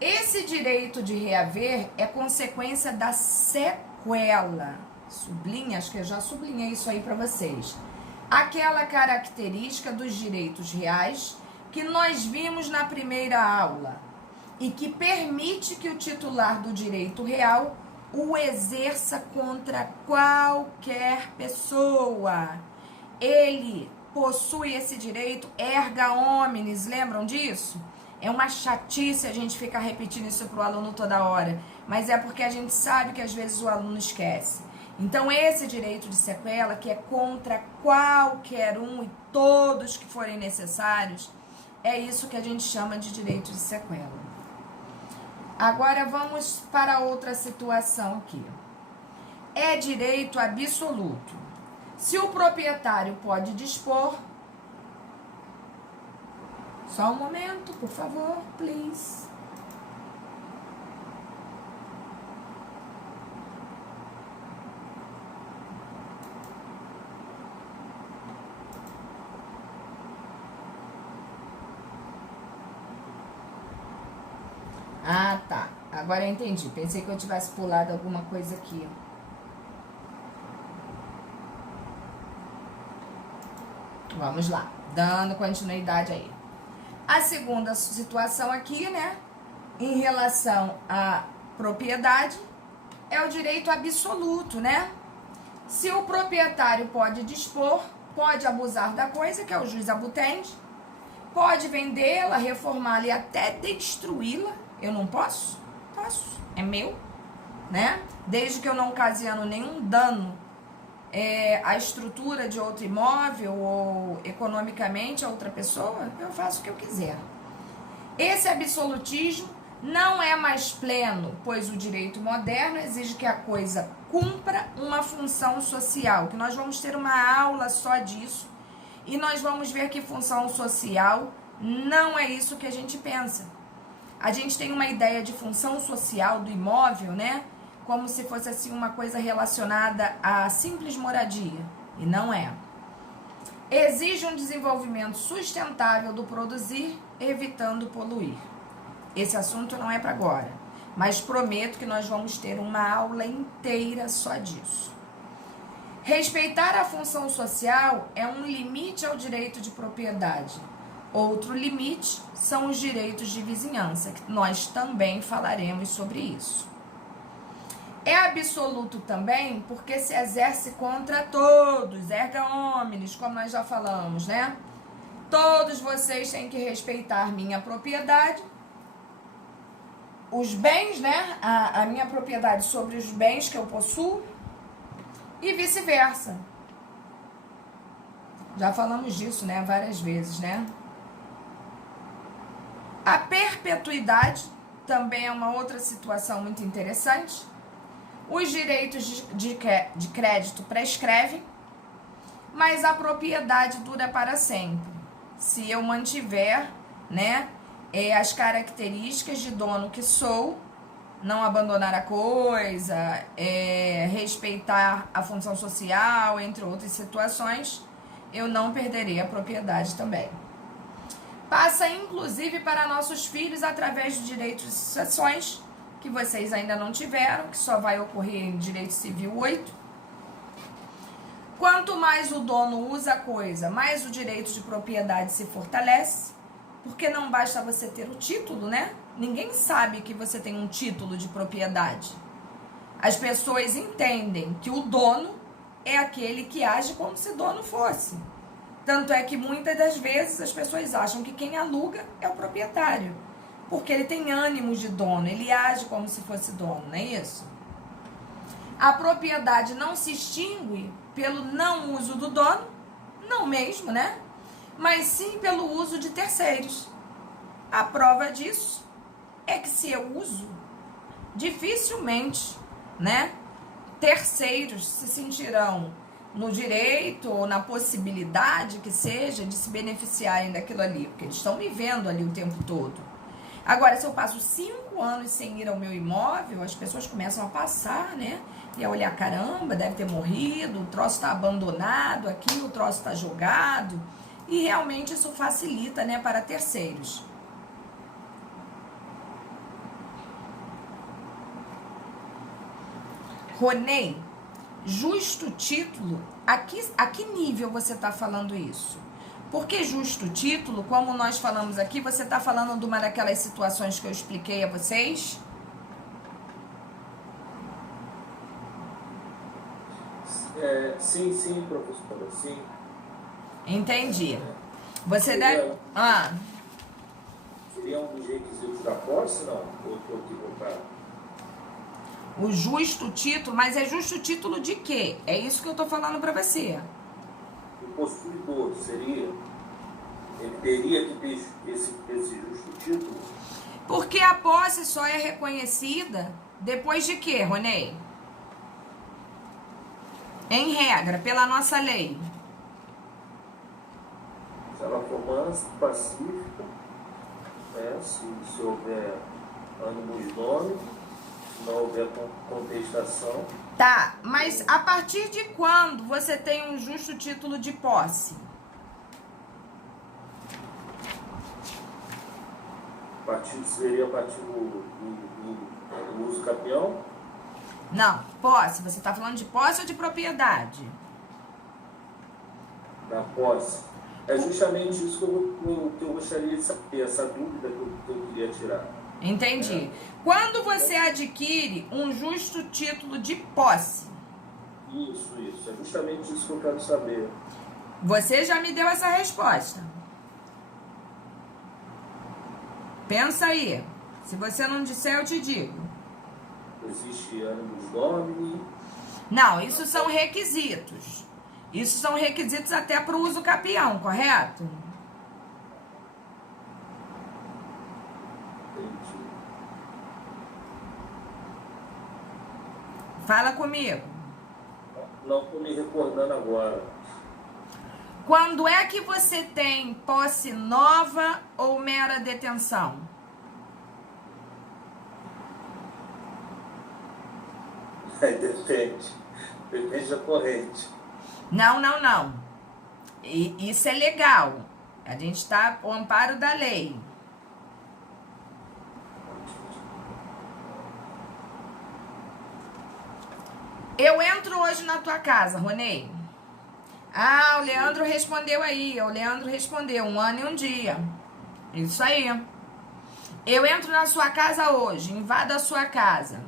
Esse direito de reaver é consequência da sequela. Sublinha, acho que eu já sublinhei isso aí para vocês. Aquela característica dos direitos reais que nós vimos na primeira aula e que permite que o titular do direito real o exerça contra qualquer pessoa. Ele possui esse direito erga omnes, lembram disso? É uma chatice a gente ficar repetindo isso para o aluno toda hora, mas é porque a gente sabe que às vezes o aluno esquece. Então, esse direito de sequela, que é contra qualquer um e todos que forem necessários, é isso que a gente chama de direito de sequela. Agora, vamos para outra situação aqui. É direito absoluto. Se o proprietário pode dispor... Só um momento, por favor, please. Ah, tá. Agora eu entendi. Pensei que eu tivesse pulado alguma coisa aqui. Vamos lá. Dando continuidade aí. A segunda situação aqui, né, em relação à propriedade, é o direito absoluto, né? Se o proprietário pode dispor, pode abusar da coisa, que é o juiz abutende, pode vendê-la, reformá-la e até destruí-la. Eu não posso? Posso. É meu, né? Desde que eu não ocasione nenhum dano a estrutura de outro imóvel ou economicamente a outra pessoa, eu faço o que eu quiser. Esse absolutismo não é mais pleno, pois o direito moderno exige que a coisa cumpra uma função social, que nós vamos ter uma aula só disso, e nós vamos ver que função social não é isso que a gente pensa. A gente tem uma ideia de função social do imóvel, né? Como se fosse assim uma coisa relacionada à simples moradia, e não é. Exige um desenvolvimento sustentável do produzir, evitando poluir. Esse assunto não é para agora, mas prometo que nós vamos ter uma aula inteira só disso. Respeitar a função social é um limite ao direito de propriedade. Outro limite são os direitos de vizinhança, que nós também falaremos sobre isso. É absoluto também porque se exerce contra todos, erga omnes, como nós já falamos, né? Todos vocês têm que respeitar minha propriedade, os bens, né? A minha propriedade sobre os bens que eu possuo e vice-versa. Já falamos disso, né? Várias vezes, né? A perpetuidade também é uma outra situação muito interessante. Os direitos de crédito prescrevem, mas a propriedade dura para sempre. Se eu mantiver, né, as características de dono que sou, não abandonar a coisa, respeitar a função social, entre outras situações, eu não perderei a propriedade também. Passa inclusive para nossos filhos através de direitos de sucessões, que vocês ainda não tiveram, que só vai ocorrer em Direito Civil 8. Quanto mais o dono usa a coisa, mais o direito de propriedade se fortalece, porque não basta você ter o título, né? Ninguém sabe que você tem um título de propriedade. As pessoas entendem que o dono é aquele que age como se dono fosse. Tanto é que muitas das vezes as pessoas acham que quem aluga é o proprietário, porque ele tem ânimos de dono, ele age como se fosse dono, não é isso? A propriedade não se extingue pelo não uso do dono, não mesmo, né? Mas sim pelo uso de terceiros. A prova disso é que se eu uso, dificilmente, né, terceiros se sentirão no direito ou na possibilidade que seja de se beneficiarem daquilo ali, porque eles estão me vendo ali o tempo todo. Agora, se eu passo 5 anos sem ir ao meu imóvel, as pessoas começam a passar, né? E a olhar, caramba, deve ter morrido, o troço está abandonado aqui, o troço está jogado. E realmente isso facilita, né, para terceiros. Ronei, justo título, a que nível você está falando isso? Porque justo título, como nós falamos aqui, você está falando de uma daquelas situações que eu expliquei a vocês? Sim, professora, sim. Entendi. Você deve... Seria um dos requisitos da posse, não? Ou estou equivocado? O justo título, mas é justo título de quê? É isso que eu estou falando para você. O possuidor seria... Ele teria que ter esse justo título? Porque a posse só é reconhecida depois de quê, Ronei? Em regra, pela nossa lei. Se ela for mansa, pacífica, né? Se houver ânimos nome, se não houver contestação. Tá, mas a partir de quando você tem um justo título de posse? Seria a partir do uso capião? Não, posse. Você está falando de posse ou de propriedade? Da posse. É justamente isso que eu gostaria de saber, essa dúvida que eu queria tirar. Entendi. Quando você adquire um justo título de posse? Isso. É justamente isso que eu quero saber. Você já me deu essa resposta. Pensa aí. Se você não disser, eu te digo. Existe ânimos domini. Não, isso são requisitos. Isso são requisitos até para o uso capião, correto? Entendi. Fala comigo. Não estou me recordando agora. Quando é que você tem posse nova ou mera detenção? Depende. Depende da corrente. Não. Isso é legal. A gente está ao amparo da lei. Eu entro hoje na tua casa, Ronei. Ah, o Leandro respondeu aí. O Leandro respondeu 1 ano e 1 dia. Isso aí. Eu entro na sua casa hoje, invado a sua casa.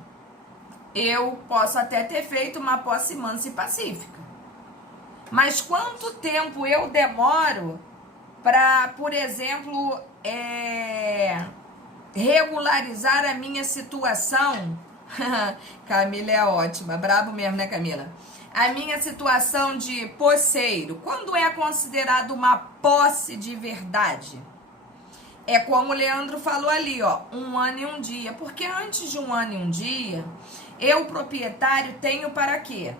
Eu posso até ter feito uma posse mansa e pacífica. Mas quanto tempo eu demoro para, por exemplo, regularizar a minha situação? Camila é ótima, brabo mesmo, né, Camila? A minha situação de posseiro, quando é considerado uma posse de verdade? É como o Leandro falou ali, ó, 1 ano e 1 dia. Porque antes de 1 ano e 1 dia, eu, proprietário, tenho para quê?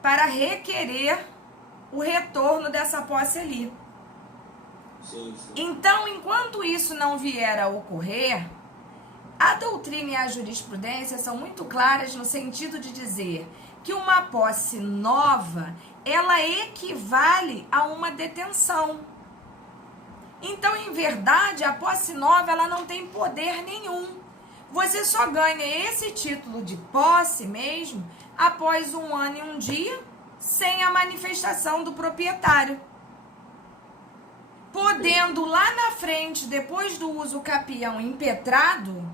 Para requerer o retorno dessa posse ali. Sim, sim. Então, enquanto isso não vier a ocorrer, a doutrina e a jurisprudência são muito claras no sentido de dizer que uma posse nova, ela equivale a uma detenção. Então, em verdade, a posse nova, ela não tem poder nenhum. Você só ganha esse título de posse mesmo após 1 ano e 1 dia, sem a manifestação do proprietário. Podendo lá na frente, depois do uso capião impetrado,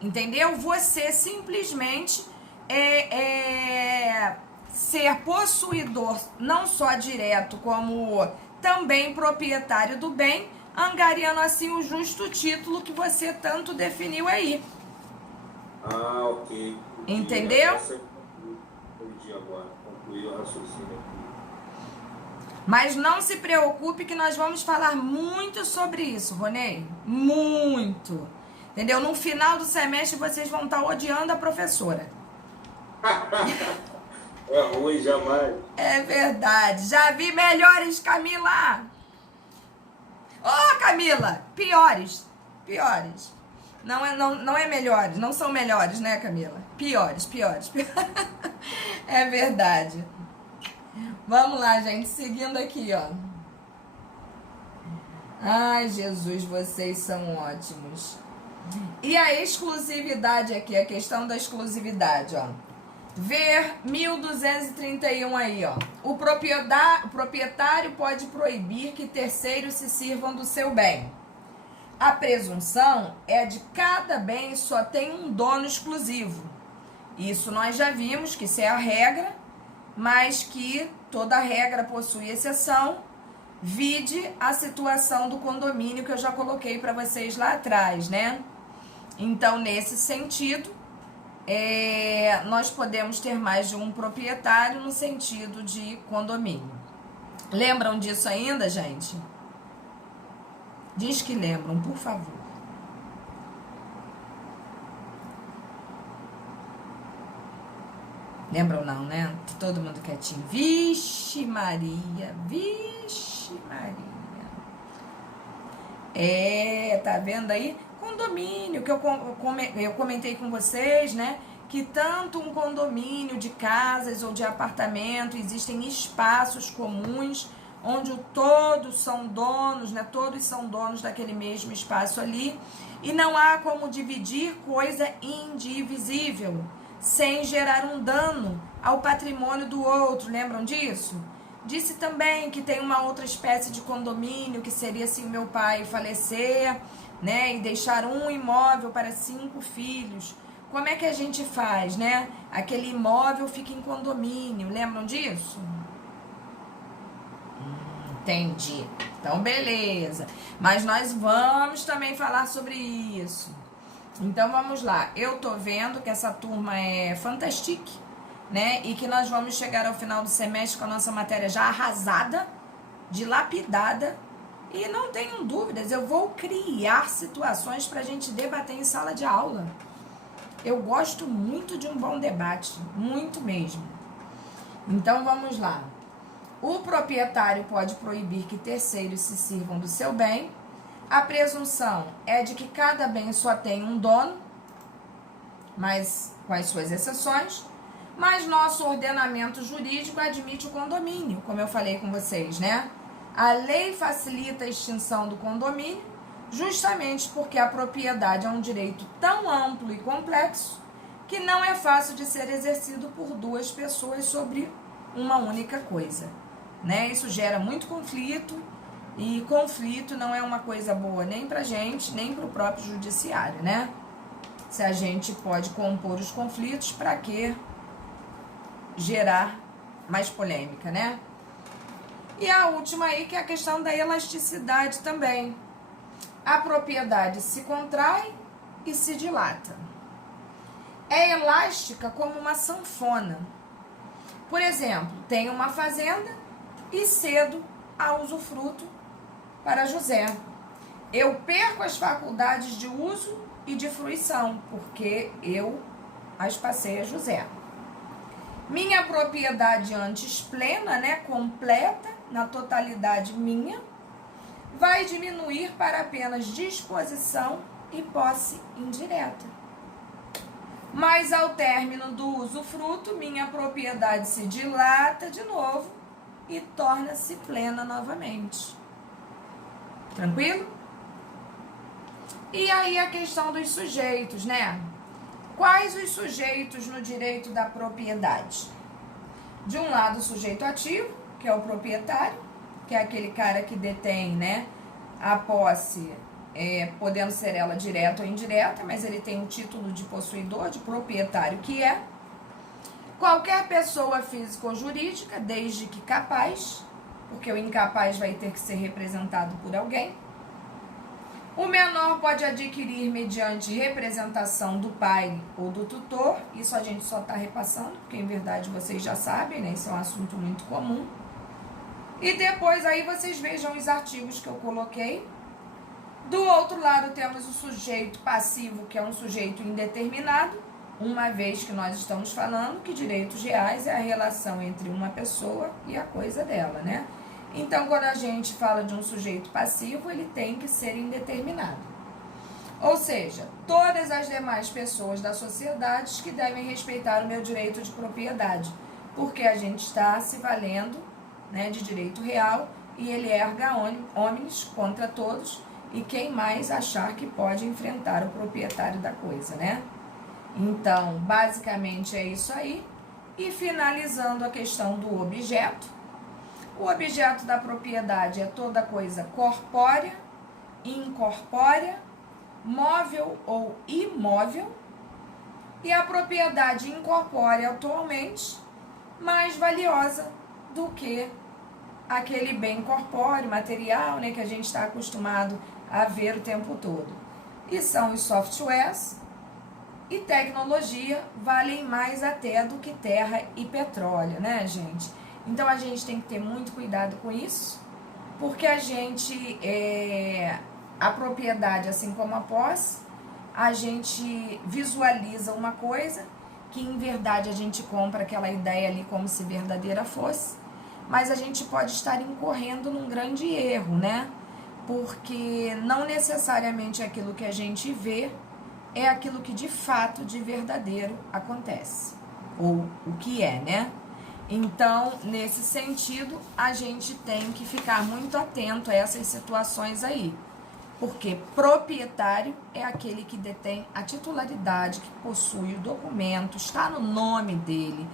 entendeu? Você simplesmente ser possuidor, não só direto, como também proprietário do bem, angariando assim o justo título que você tanto definiu aí. Ah, ok. Entendeu? Entendi agora. Concluí o raciocínio aqui. Mas não se preocupe que nós vamos falar muito sobre isso, Ronei. Muito. Entendeu? No final do semestre vocês vão estar odiando a professora. É ruim, jamais. É verdade. Já vi melhores, Camila. Ô, Camila, piores. Não é melhores, não são melhores, né, Camila? Piores. É verdade. Vamos lá, gente, seguindo aqui, ó. Ai, Jesus, vocês são ótimos. E a exclusividade aqui, a questão da exclusividade, ó. Ver 1231 aí, ó. O proprietário pode proibir que terceiros se sirvam do seu bem. A presunção é de cada bem só tem um dono exclusivo. Isso nós já vimos que isso é a regra, mas que toda regra possui exceção. Vide a situação do condomínio que eu já coloquei para vocês lá atrás, né? Então, nesse sentido, nós podemos ter mais de um proprietário no sentido de condomínio. Lembram disso ainda, gente? Diz que lembram, por favor. Lembram não, né? Todo mundo quietinho. Vixe Maria. Tá vendo aí? Condomínio, que eu comentei com vocês, né? Que tanto um condomínio de casas ou de apartamento, existem espaços comuns onde todos são donos, né? Todos são donos daquele mesmo espaço ali. E não há como dividir coisa indivisível, sem gerar um dano ao patrimônio do outro. Lembram disso? Disse também que tem uma outra espécie de condomínio, que seria assim, meu pai falecer, né, e deixar um imóvel para 5 filhos. Como é que a gente faz, né? Aquele imóvel fica em condomínio. Lembram disso? Entendi. Então, beleza. Mas nós vamos também falar sobre isso. Então, vamos lá. Eu tô vendo que essa turma é fantástica. né? E que nós vamos chegar ao final do semestre com a nossa matéria já arrasada, dilapidada. E não tenham dúvidas, eu vou criar situações para a gente debater em sala de aula. Eu gosto muito de um bom debate, muito mesmo. Então vamos lá. O proprietário pode proibir que terceiros se sirvam do seu bem. A presunção é de que cada bem só tem um dono, mas com as suas exceções. Mas nosso ordenamento jurídico admite o condomínio, como eu falei com vocês, né? A lei facilita a extinção do condomínio, justamente porque a propriedade é um direito tão amplo e complexo que não é fácil de ser exercido por duas pessoas sobre uma única coisa, né? Isso gera muito conflito, e conflito não é uma coisa boa nem pra gente, nem pro próprio judiciário, né? Se a gente pode compor os conflitos, para que gerar mais polêmica, né? E a última aí, que é a questão da elasticidade também. A propriedade se contrai e se dilata. É elástica como uma sanfona. Por exemplo, tenho uma fazenda e cedo a usufruto para José. Eu perco as faculdades de uso e de fruição, porque eu as passei a José. Minha propriedade antes plena, né, completa, na totalidade minha, vai diminuir para apenas disposição e posse indireta. Mas ao término do usufruto, minha propriedade se dilata de novo e torna-se plena novamente. Tranquilo? E aí a questão dos sujeitos, né? Quais os sujeitos no direito da propriedade? De um lado, o sujeito ativo, que é o proprietário, que é aquele cara que detém, né, a posse, podendo ser ela direta ou indireta, mas ele tem o título de possuidor, de proprietário, que é qualquer pessoa física ou jurídica, desde que capaz, porque o incapaz vai ter que ser representado por alguém. O menor pode adquirir mediante representação do pai ou do tutor. Isso a gente só está repassando, porque em verdade vocês já sabem, né? Isso é um assunto muito comum. E depois aí vocês vejam os artigos que eu coloquei. Do outro lado temos o sujeito passivo, que é um sujeito indeterminado, uma vez que nós estamos falando que direitos reais é a relação entre uma pessoa e a coisa dela, né? Então, quando a gente fala de um sujeito passivo, ele tem que ser indeterminado. Ou seja, todas as demais pessoas da sociedade que devem respeitar o meu direito de propriedade, porque a gente está se valendo, né, de direito real e ele erga omnes contra todos, e quem mais achar que pode enfrentar o proprietário da coisa, né? Então, basicamente é isso aí. E finalizando a questão do objeto, o objeto da propriedade é toda coisa corpórea, incorpórea, móvel ou imóvel, e a propriedade incorpórea atualmente mais valiosa do que aquele bem corpóreo, material, né, que a gente está acostumado a ver o tempo todo. E são os softwares e tecnologia, valem mais até do que terra e petróleo, né, gente? Então a gente tem que ter muito cuidado com isso, porque a gente, a propriedade, assim como a posse, a gente visualiza uma coisa que em verdade a gente compra aquela ideia ali como se verdadeira fosse, mas a gente pode estar incorrendo num grande erro, né? Porque não necessariamente aquilo que a gente vê é aquilo que de fato, de verdadeiro acontece, ou o que é, né? Então, nesse sentido, a gente tem que ficar muito atento a essas situações aí, porque proprietário é aquele que detém a titularidade, que possui o documento, está no nome dele.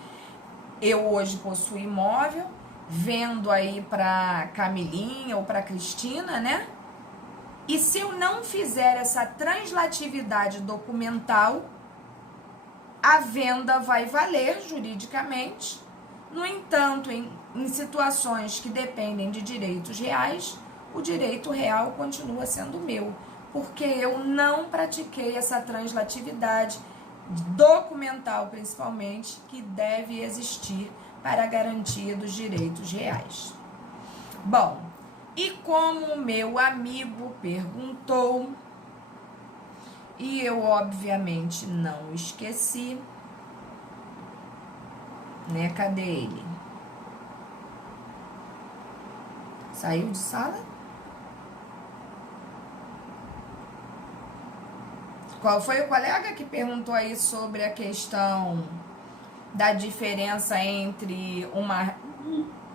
Eu hoje possuo imóvel, vendo aí para Camilinha ou para Cristina, né? E se eu não fizer essa translatividade documental, a venda vai valer juridicamente. No entanto, em situações que dependem de direitos reais, o direito real continua sendo meu, porque eu não pratiquei essa translatividade documental principalmente, que deve existir para a garantia dos direitos reais. Bom, e como o meu amigo perguntou, e eu obviamente não esqueci, né? Cadê ele? Saiu de sala? Qual foi o colega que perguntou aí sobre a questão da diferença entre uma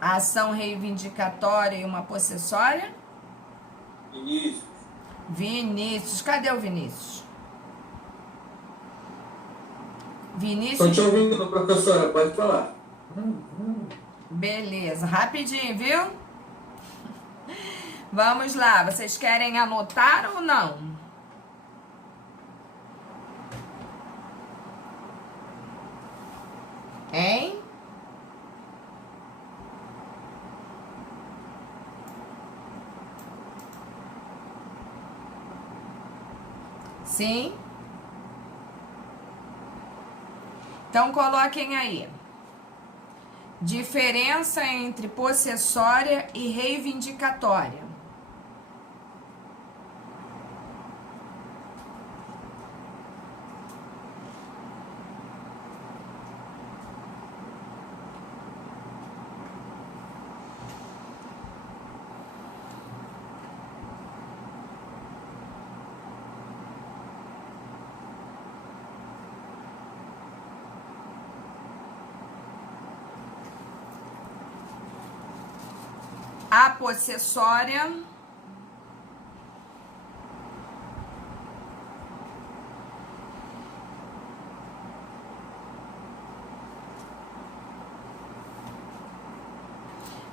ação reivindicatória e uma possessória? Vinícius. Vinícius, cadê o Vinícius? Vinícius. Estou te ouvindo, professora, pode falar. Beleza, rapidinho, viu? Vamos lá, vocês querem anotar ou não? Hein? Sim? Então coloquem aí. Diferença entre possessória e reivindicatória. A possessória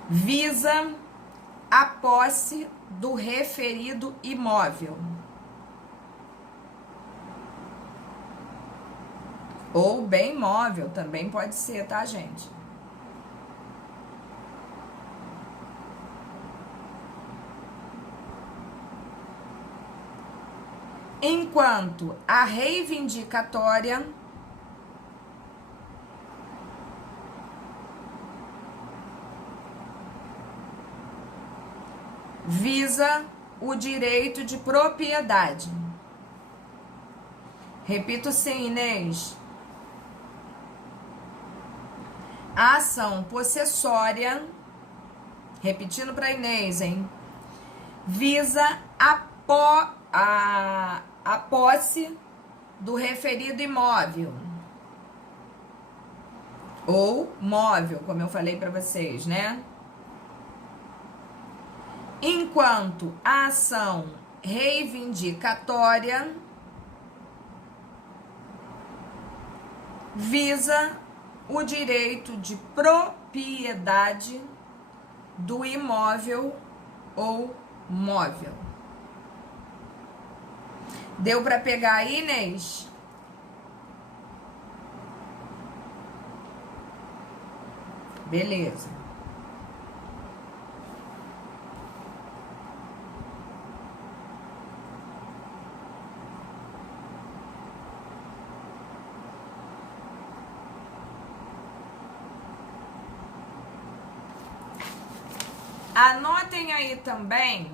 visa a posse do referido imóvel ou bem móvel também pode ser, tá, gente? Enquanto a reivindicatória visa o direito de propriedade. Repito sim, Inês. A ação possessória, repetindo para Inês, hein? Visa a posse do referido imóvel ou móvel, como eu falei para vocês, né? Enquanto a ação reivindicatória visa o direito de propriedade do imóvel ou móvel. Deu para pegar aí, Inês? Beleza. Anotem aí também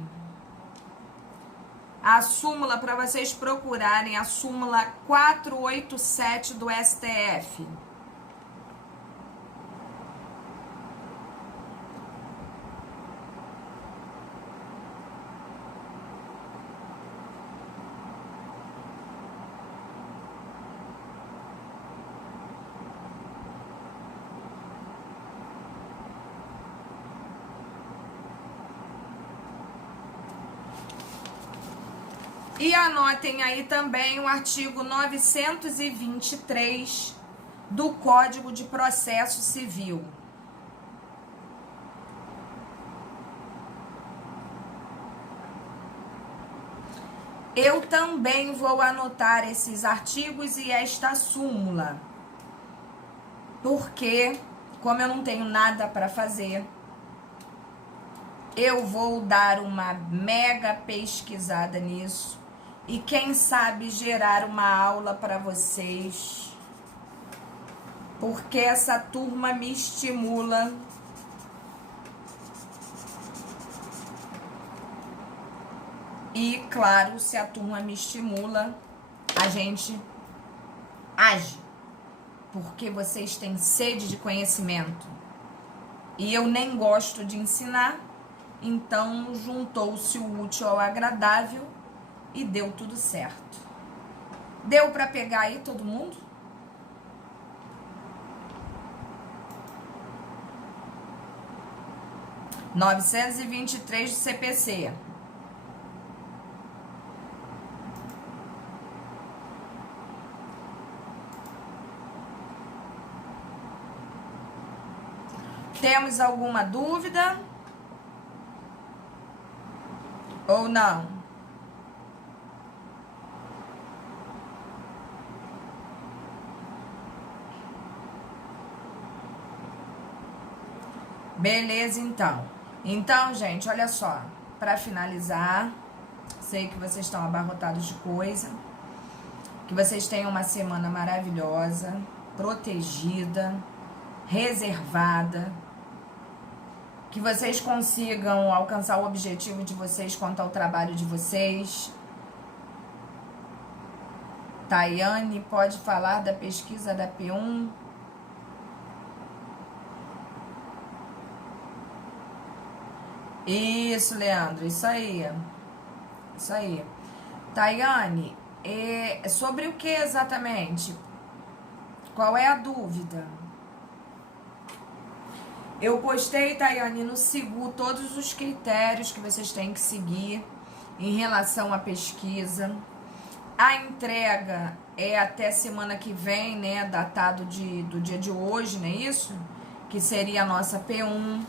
a súmula para vocês procurarem, a súmula 487 do STF. E anotem aí também o artigo 923 do Código de Processo Civil. Eu também vou anotar esses artigos e esta súmula, porque, como eu não tenho nada para fazer, eu vou dar uma mega pesquisada nisso e quem sabe gerar uma aula para vocês, porque essa turma me estimula e, claro, se a turma me estimula, a gente age, porque vocês têm sede de conhecimento e eu nem gosto de ensinar, então juntou-se o útil ao agradável e deu tudo certo. Deu para pegar aí todo mundo? R$923 de CPC. Temos alguma dúvida? Ou não? Beleza, então. Então, gente, olha só. Para finalizar, sei que vocês estão abarrotados de coisa. Que vocês tenham uma semana maravilhosa, protegida, reservada. Que vocês consigam alcançar o objetivo de vocês quanto ao trabalho de vocês. Tayane, pode falar da pesquisa da P1? Isso, Leandro, isso aí. Isso aí. Tayane, sobre o que exatamente? Qual é a dúvida? Eu postei, Tayane, no Sigu todos os critérios que vocês têm que seguir em relação à pesquisa. A entrega é até semana que vem, né? Datado do dia de hoje, não é isso? Que seria a nossa P1.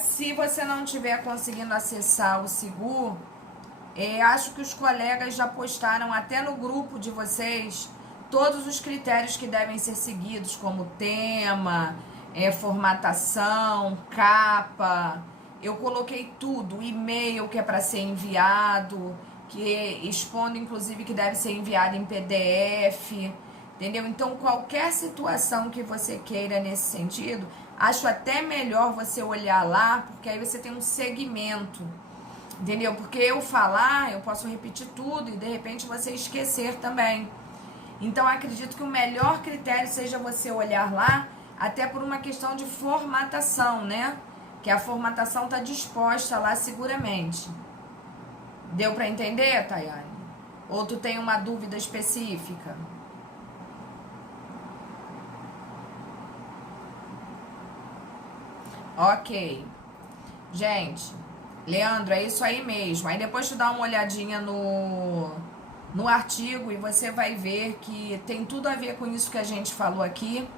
Se você não estiver conseguindo acessar o Sigu, acho que os colegas já postaram até no grupo de vocês todos os critérios que devem ser seguidos, como tema, formatação, capa. Eu coloquei tudo, e-mail que é para ser enviado, que expondo inclusive que deve ser enviado em PDF, entendeu? Então, qualquer situação que você queira nesse sentido, acho até melhor você olhar lá, porque aí você tem um segmento, entendeu? Porque eu falar, eu posso repetir tudo e de repente você esquecer também. Então, acredito que o melhor critério seja você olhar lá, até por uma questão de formatação, né? Que a formatação está disposta lá seguramente. Deu para entender, Tayane? Ou tu tem uma dúvida específica? Ok. Gente, Leandro, é isso aí mesmo. Aí depois tu dá uma olhadinha no artigo e você vai ver que tem tudo a ver com isso que a gente falou aqui,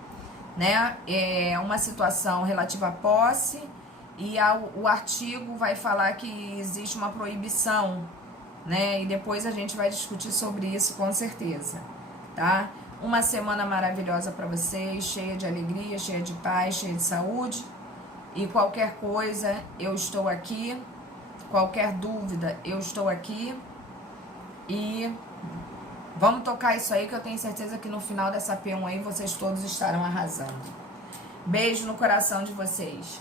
né? É uma situação relativa à posse e o artigo vai falar que existe uma proibição, né? E depois a gente vai discutir sobre isso com certeza, tá? Uma semana maravilhosa para vocês, cheia de alegria, cheia de paz, cheia de saúde. E qualquer coisa, eu estou aqui. Qualquer dúvida, eu estou aqui. E vamos tocar isso aí, que eu tenho certeza que no final dessa P1 aí vocês todos estarão arrasando. Beijo no coração de vocês.